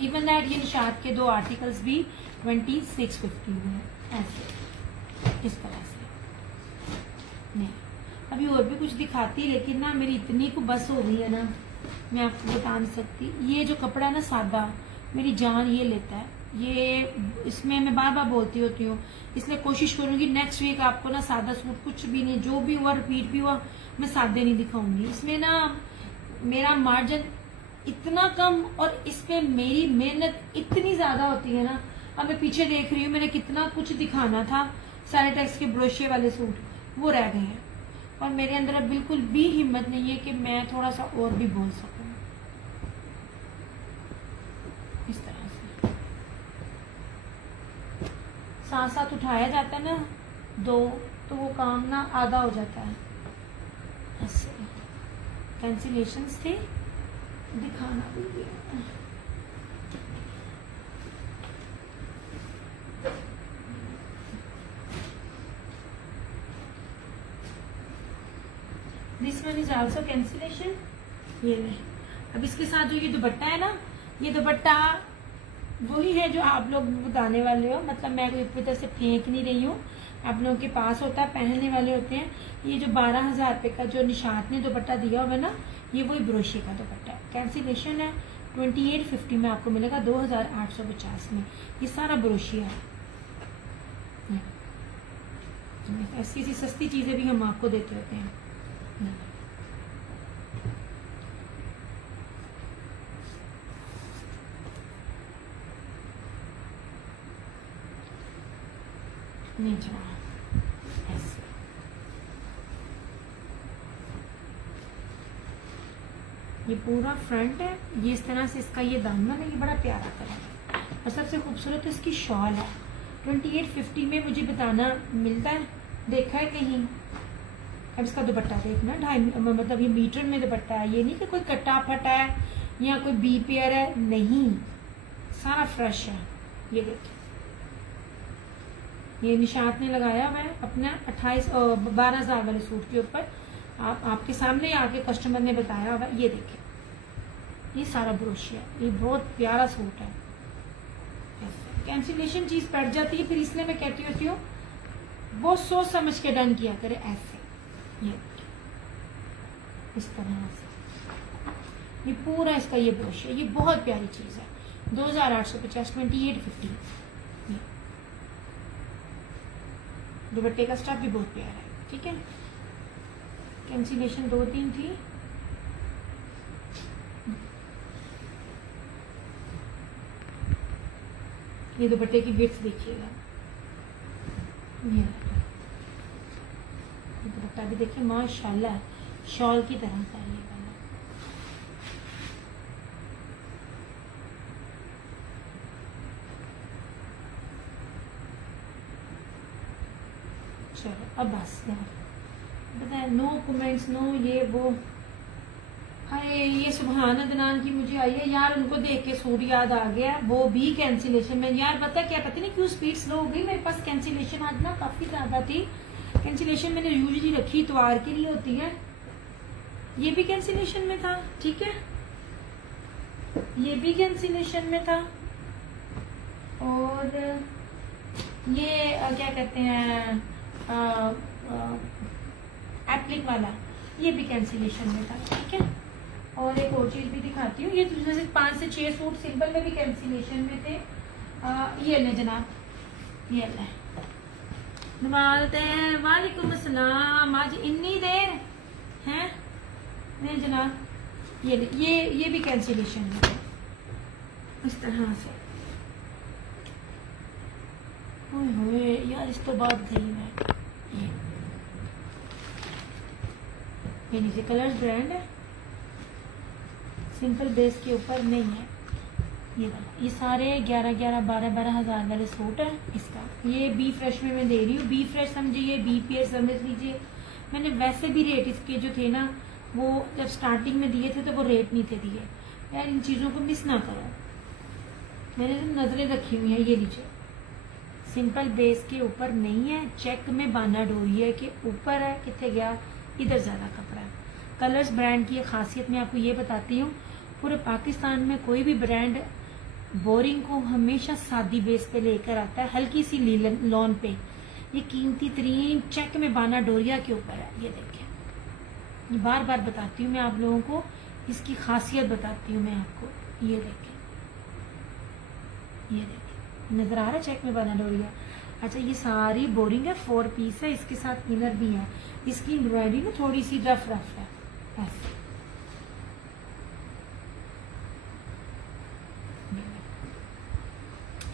इवन दैट ये निशात के 2 आर्टिकल्स भी 2650 में है, ऐसे इस तरह से। नहीं अभी और भी कुछ दिखाती, लेकिन ना मेरी इतनी को बस हो गई है ना, मैं आपको बता नहीं सकती। ये जो कपड़ा ना सादा मेरी जान ये लेता है। ये इसमें मैं बार बोलती होती हूँ, इसलिए कोशिश करूंगी नेक्स्ट वीक आपको ना सादा सूट कुछ भी नहीं, जो भी हुआ रिपीट भी हुआ, मैं सादे नहीं दिखाऊंगी। इसमें ना मेरा मार्जिन इतना कम और इसमें मेरी मेहनत इतनी ज्यादा होती है ना। अब मैं पीछे देख रही हूँ, मैंने कितना कुछ दिखाना था, सैनिटेक्स के ब्रोशिया वाले सूट वो रह गए हैं। और मेरे अंदर अब बिल्कुल भी हिम्मत नहीं है कि मैं थोड़ा सा और भी बोल सकूं। इस तरह से साथ साथ उठाया जाता है ना 2, तो वो काम ना आधा हो जाता है। ऐसे कैंसिलेशंस थे, दिखाना भी गया। This one is also cancellation. ये नहीं, अब इसके साथ जो ये दुपट्टा है ना, ये दुपट्टा वही है जो आप लोग बताने वाले हो। मतलब मैं कोई इतनी तरह से फेंक नहीं रही हूँ, आप लोगों के पास होता है, पहनने वाले होते हैं। ये जो 12,000 रुपए का जो निशात ने दुपट्टा दिया होगा ना, ये वही ब्रोशे का दुपट्टा है। कैंसिलेशन है 2850 में आपको मिलेगा 2850 में। ये सारा ब्रोशिया है। ऐसी ऐसी सस्ती चीजें भी हम आपको देते होते हैं। नहीं चला ऐसे। ये पूरा फ्रंट है, ये इस तरह से इसका ये दामन है, ये बड़ा प्यारा कलर है और सबसे खूबसूरत तो इसकी शॉल है। 2850 में मुझे बताना मिलता है, देखा है कहीं? अब इसका दुपट्टा देखना, 2.5 मतलब ये मीटर में दुपट्टा है, ये नहीं कि कोई कट्टा फटा है या कोई बी पेयर है, नहीं, सारा फ्रेश है। ये देखिए, ये निशात ने लगाया हुआ है अपना 12,000 वाले सूट के ऊपर। आपके सामने आके कस्टमर ने बताया हुआ, ये देखिए, ये सारा ब्रोशिया, ये बहुत प्यारा सूट है। कैंसिलेशन चीज पड़ जाती है, फिर इसलिए मैं कहती होती हूँ बहुत सोच समझ के डन किया करे। ऐसे ये इस तरह से ये पूरा इसका ये ब्रोशिया, ये बहुत प्यारी चीज है। 2,850, 2850। दुपट्टे का स्टफ भी बहुत प्यारा है, ठीक है। कैंसिलेशन 2-3 थी। ये दुपट्टे की विड्थ देखिएगा, ये दुपट्टा भी देखिए माशाल्लाह शॉल की तरह का ये वाला। चलो अब बस यार, बताए नो कमेंट्स, नो ये वो। हाय, ये सुबहान अदनान की मुझे आई है यार, उनको देख के सूट याद आ गया, वो भी कैंसिलेशन में। यार पता क्या, पता नहीं क्यों स्पीड स्लो हो गई मेरे पास। कैंसिलेशन आज ना काफी ज्यादा थी। कैंसिलेशन मैंने यूजली रखी इतवार के लिए होती है, ये भी कैंसिलेशन में था, ठीक है, ये भी कैंसिलेशन में था, और ये क्या कहते हैं एप्लिक वाला, ये भी कैंसिलेशन में था, ठीक है। और एक और चीज भी दिखाती हूँ, ये जैसे 5 से 6 सूट सिंपल में भी कैंसिलेशन में थे। ये ले जनाब, ये ले नमालते हैं। वालेकुम अस्सलाम, आज इतनी देर है? नहीं जनाब, ये ले, ये भी कैंसिलेशन में थे इस तरह से। ओए होए यार, इस तो बाद गई मैं। ये नीचे कलर्स ब्रांड है, सिंपल बेस के ऊपर नहीं है ये वाला। ये सारे 11-11, 12-12 हज़ार वाले सूट है इसका। ये बी फ्रेश में मैं दे रही हूँ, बी फ्रेश समझिए, बी पेयर समझ लीजिए। मैंने वैसे भी रेट इसके जो थे ना, वो जब स्टार्टिंग में दिए थे तो वो रेट नहीं थे दिए। यार इन चीज़ों को मिस ना करो, मैंने तो नजरें रखी हुई है। ये लीजिए, सिंपल बेस के ऊपर नहीं है, चेक में बाना डोरी है कि ऊपर है, कितने गया इधर ज्यादा कपड़ा है। कलर्स ब्रांड की खासियत मैं आपको ये बताती हूँ, पूरे पाकिस्तान में कोई भी ब्रांड बोरिंग को हमेशा सादी बेस पे लेकर आता है, हल्की सी लॉन पे। ये कीमती तरीन चेक में बाना डोरिया के ऊपर है, ये देखें, बार बार बताती हूँ मैं आप लोगों को, इसकी खासियत बताती हूँ मैं आपको। ये देखें, ये देखें, नजर आ रहा है चेक में बाना डोरिया। अच्छा, ये सारी बोरिंग है, 4 पीस है, इसके साथ इनर भी है। इसकी एम्ब्रॉयडरी ना थोड़ी सी रफ रफ है ऐसे।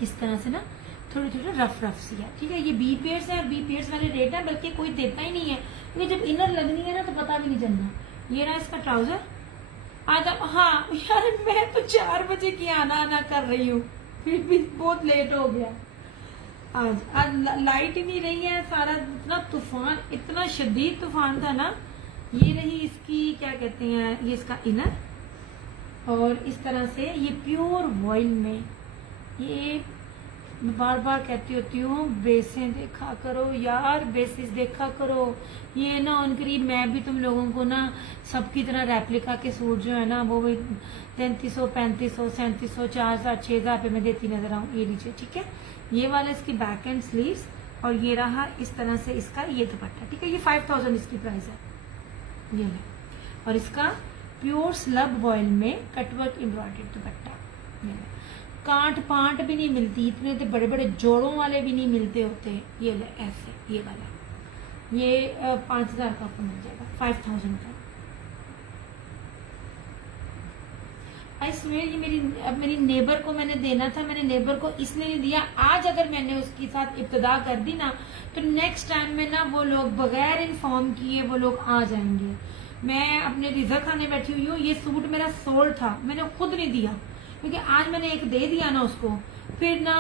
इस तरह से ना थोड़ी थोड़ी रफ रफ सी है, ठीक है। ये बी पेयर्स है, बी पेयर्स वाले रेट है, बल्कि कोई देता ही नहीं है, क्योंकि जब इनर लगनी है ना तो पता भी नहीं चलना। ये रहा इसका ट्राउजर। आज हाँ यार, मैं तो 4 बजे की आना कर रही हूँ, फिर भी बहुत लेट हो गया। आज लाइट ही नहीं रही है, सारा इतना तूफान, इतना शदीद तूफान था ना। ये रही इसकी क्या कहते हैं, ये इसका इनर, और इस तरह से ये प्योर वॉइल में। ये मैं बार बार कहती होती हूँ, बेसें देखा करो यार, बेसिस देखा करो। ये ना ऑन करीब मैं भी तुम लोगों को ना सबकी तरह रेप्लिका के सूट जो है ना, वो 3300, 3500, 3700, 4000, 6000 पे मैं देती नजर आऊँ। ये लीजिए, ठीक है। ये वाला इसकी बैक एंड स्लीव्स, और ये रहा इस तरह से इसका ये दुपट्टा, ठीक है। ये 5000 इसकी प्राइस है, ये ले। और इसका प्योर स्लब वॉइल में कटवर्क एम्ब्रॉयडर्ड दुपट्टा, ये ले। कांट पांट भी नहीं मिलती, इतने तो बड़े बड़े जोड़ों वाले भी नहीं मिलते होते। ये ले ऐसे, ये वाला ये 5,000 का आपको मिल जाएगा, 5,000 का। आई स्वेयर ये मेरी नेबर को मैंने देना था, मैंने नेबर को इसलिए नहीं दिया। आज अगर मैंने उसके साथ इब्तदा कर दी ना तो नेक्स्ट टाइम में ना वो लोग बगैर इन्फॉर्म किए वो लोग आ जाएंगे। मैं अपने रिजा खाने बैठी हुई हूँ, ये सूट मेरा सोल्ड था, मैंने खुद नहीं दिया क्योंकि आज मैंने एक दे दिया ना उसको, फिर ना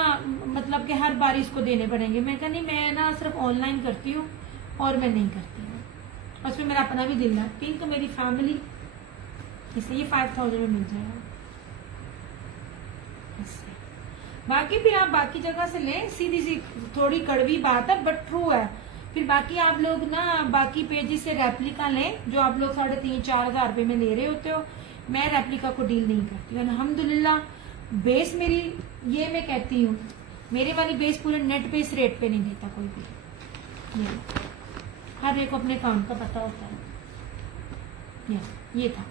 मतलब कि हर बार इसको देने पड़ेंगे। मैं कहा नहीं, मैं ना सिर्फ ऑनलाइन करती हूँ और मैं नहीं करती हूँ, उसमें मेरा अपना भी दिल है। पिंक मेरी फैमिली, इसलिए ये 5,000 में मिल जाएगा। बाकी फिर आप बाकी जगह से लें, सीधी सी थोड़ी कड़वी बात है बट ट्रू है। फिर बाकी आप लोग ना बाकी पेजेस से रेप्लिका लें जो आप लोग 3,500-4 हजार रुपए में ले रहे होते हो। मैं रेप्लिका को डील नहीं करती हूँ अल्हम्दुलिल्लाह। बेस मेरी, ये मैं कहती हूँ, मेरे वाली बेस पूरे नेट पे इस रेट पे नहीं देता कोई भी। हर एक को अपने काम का पता होता है। ये था।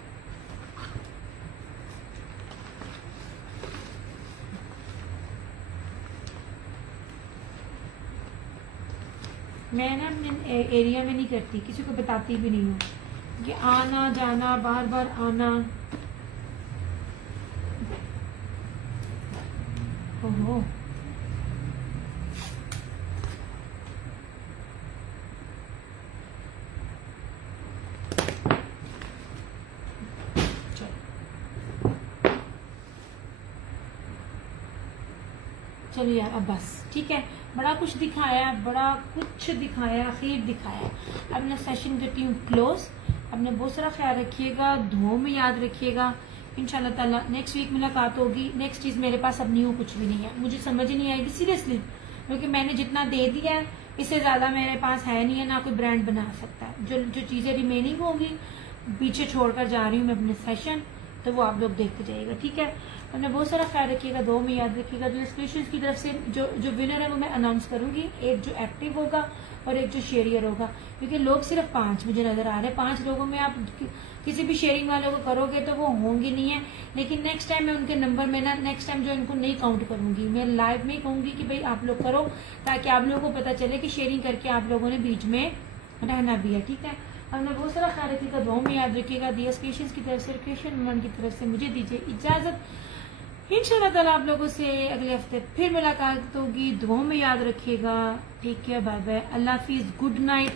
मैं ना अपने एरिया में नहीं करती, किसी को बताती भी नहीं हूँ कि आना जाना बार बार आना। ओहो चलो यार अब बस ठीक है, बड़ा कुछ दिखाया, आखिर दिखाया। अब मैं सेशन करती हूँ क्लोज। अपने बहुत सारा ख्याल रखिएगा, दुआओं में याद रखिएगा। इंशाल्लाह ताला नेक्स्ट वीक मुलाकात होगी। नेक्स्ट चीज मेरे पास अब न्यू कुछ भी नहीं है, मुझे समझ ही नहीं आएगी सीरियसली, क्योंकि मैंने जितना दे दिया है इससे ज्यादा मेरे पास है नहीं है, ना कोई ब्रांड बना सकता है। जो चीजें रिमेनिंग होंगी पीछे छोड़कर जा रही हूँ मैं अपने सेशन, तो वो आप लोग देखते जाइएगा, ठीक है। अपने बहुत सारा ख्याल रखिएगा, दो में याद रखिएगा। जो स्पेशल की तरफ से जो विनर है वो मैं अनाउंस करूंगी, एक जो एक्टिव होगा और एक जो शेयरियर होगा, क्योंकि लोग सिर्फ 5 मुझे नजर आ रहे हैं। 5 लोगों में आप किसी भी शेयरिंग वालों को करोगे तो वो होंगे नहीं है, लेकिन नेक्स्ट टाइम मैं उनके नंबर में ना नेक्स्ट टाइम जो इनको नहीं काउंट करूंगी, मैं लाइव में ही कहूंगी कि भाई आप लोग करो, ताकि आप लोगों को पता चले कि शेयरिंग करके आप लोगों ने बीच में रहना भी है, ठीक है। हमने बहुत सारा ख्याल रखिएगा, दुआओं में याद रखिएगा। दिया स्पेशल्स की तरफ से, क्रिएशन वुमन की तरफ से मुझे दीजिए इजाजत। इंशाल्लाह ताला आप लोगों से अगले हफ्ते फिर मुलाकात होगी। दुआओं में याद रखिएगा। टेक केयर, बाय बाय, अल्लाह हाफिज, गुड नाइट।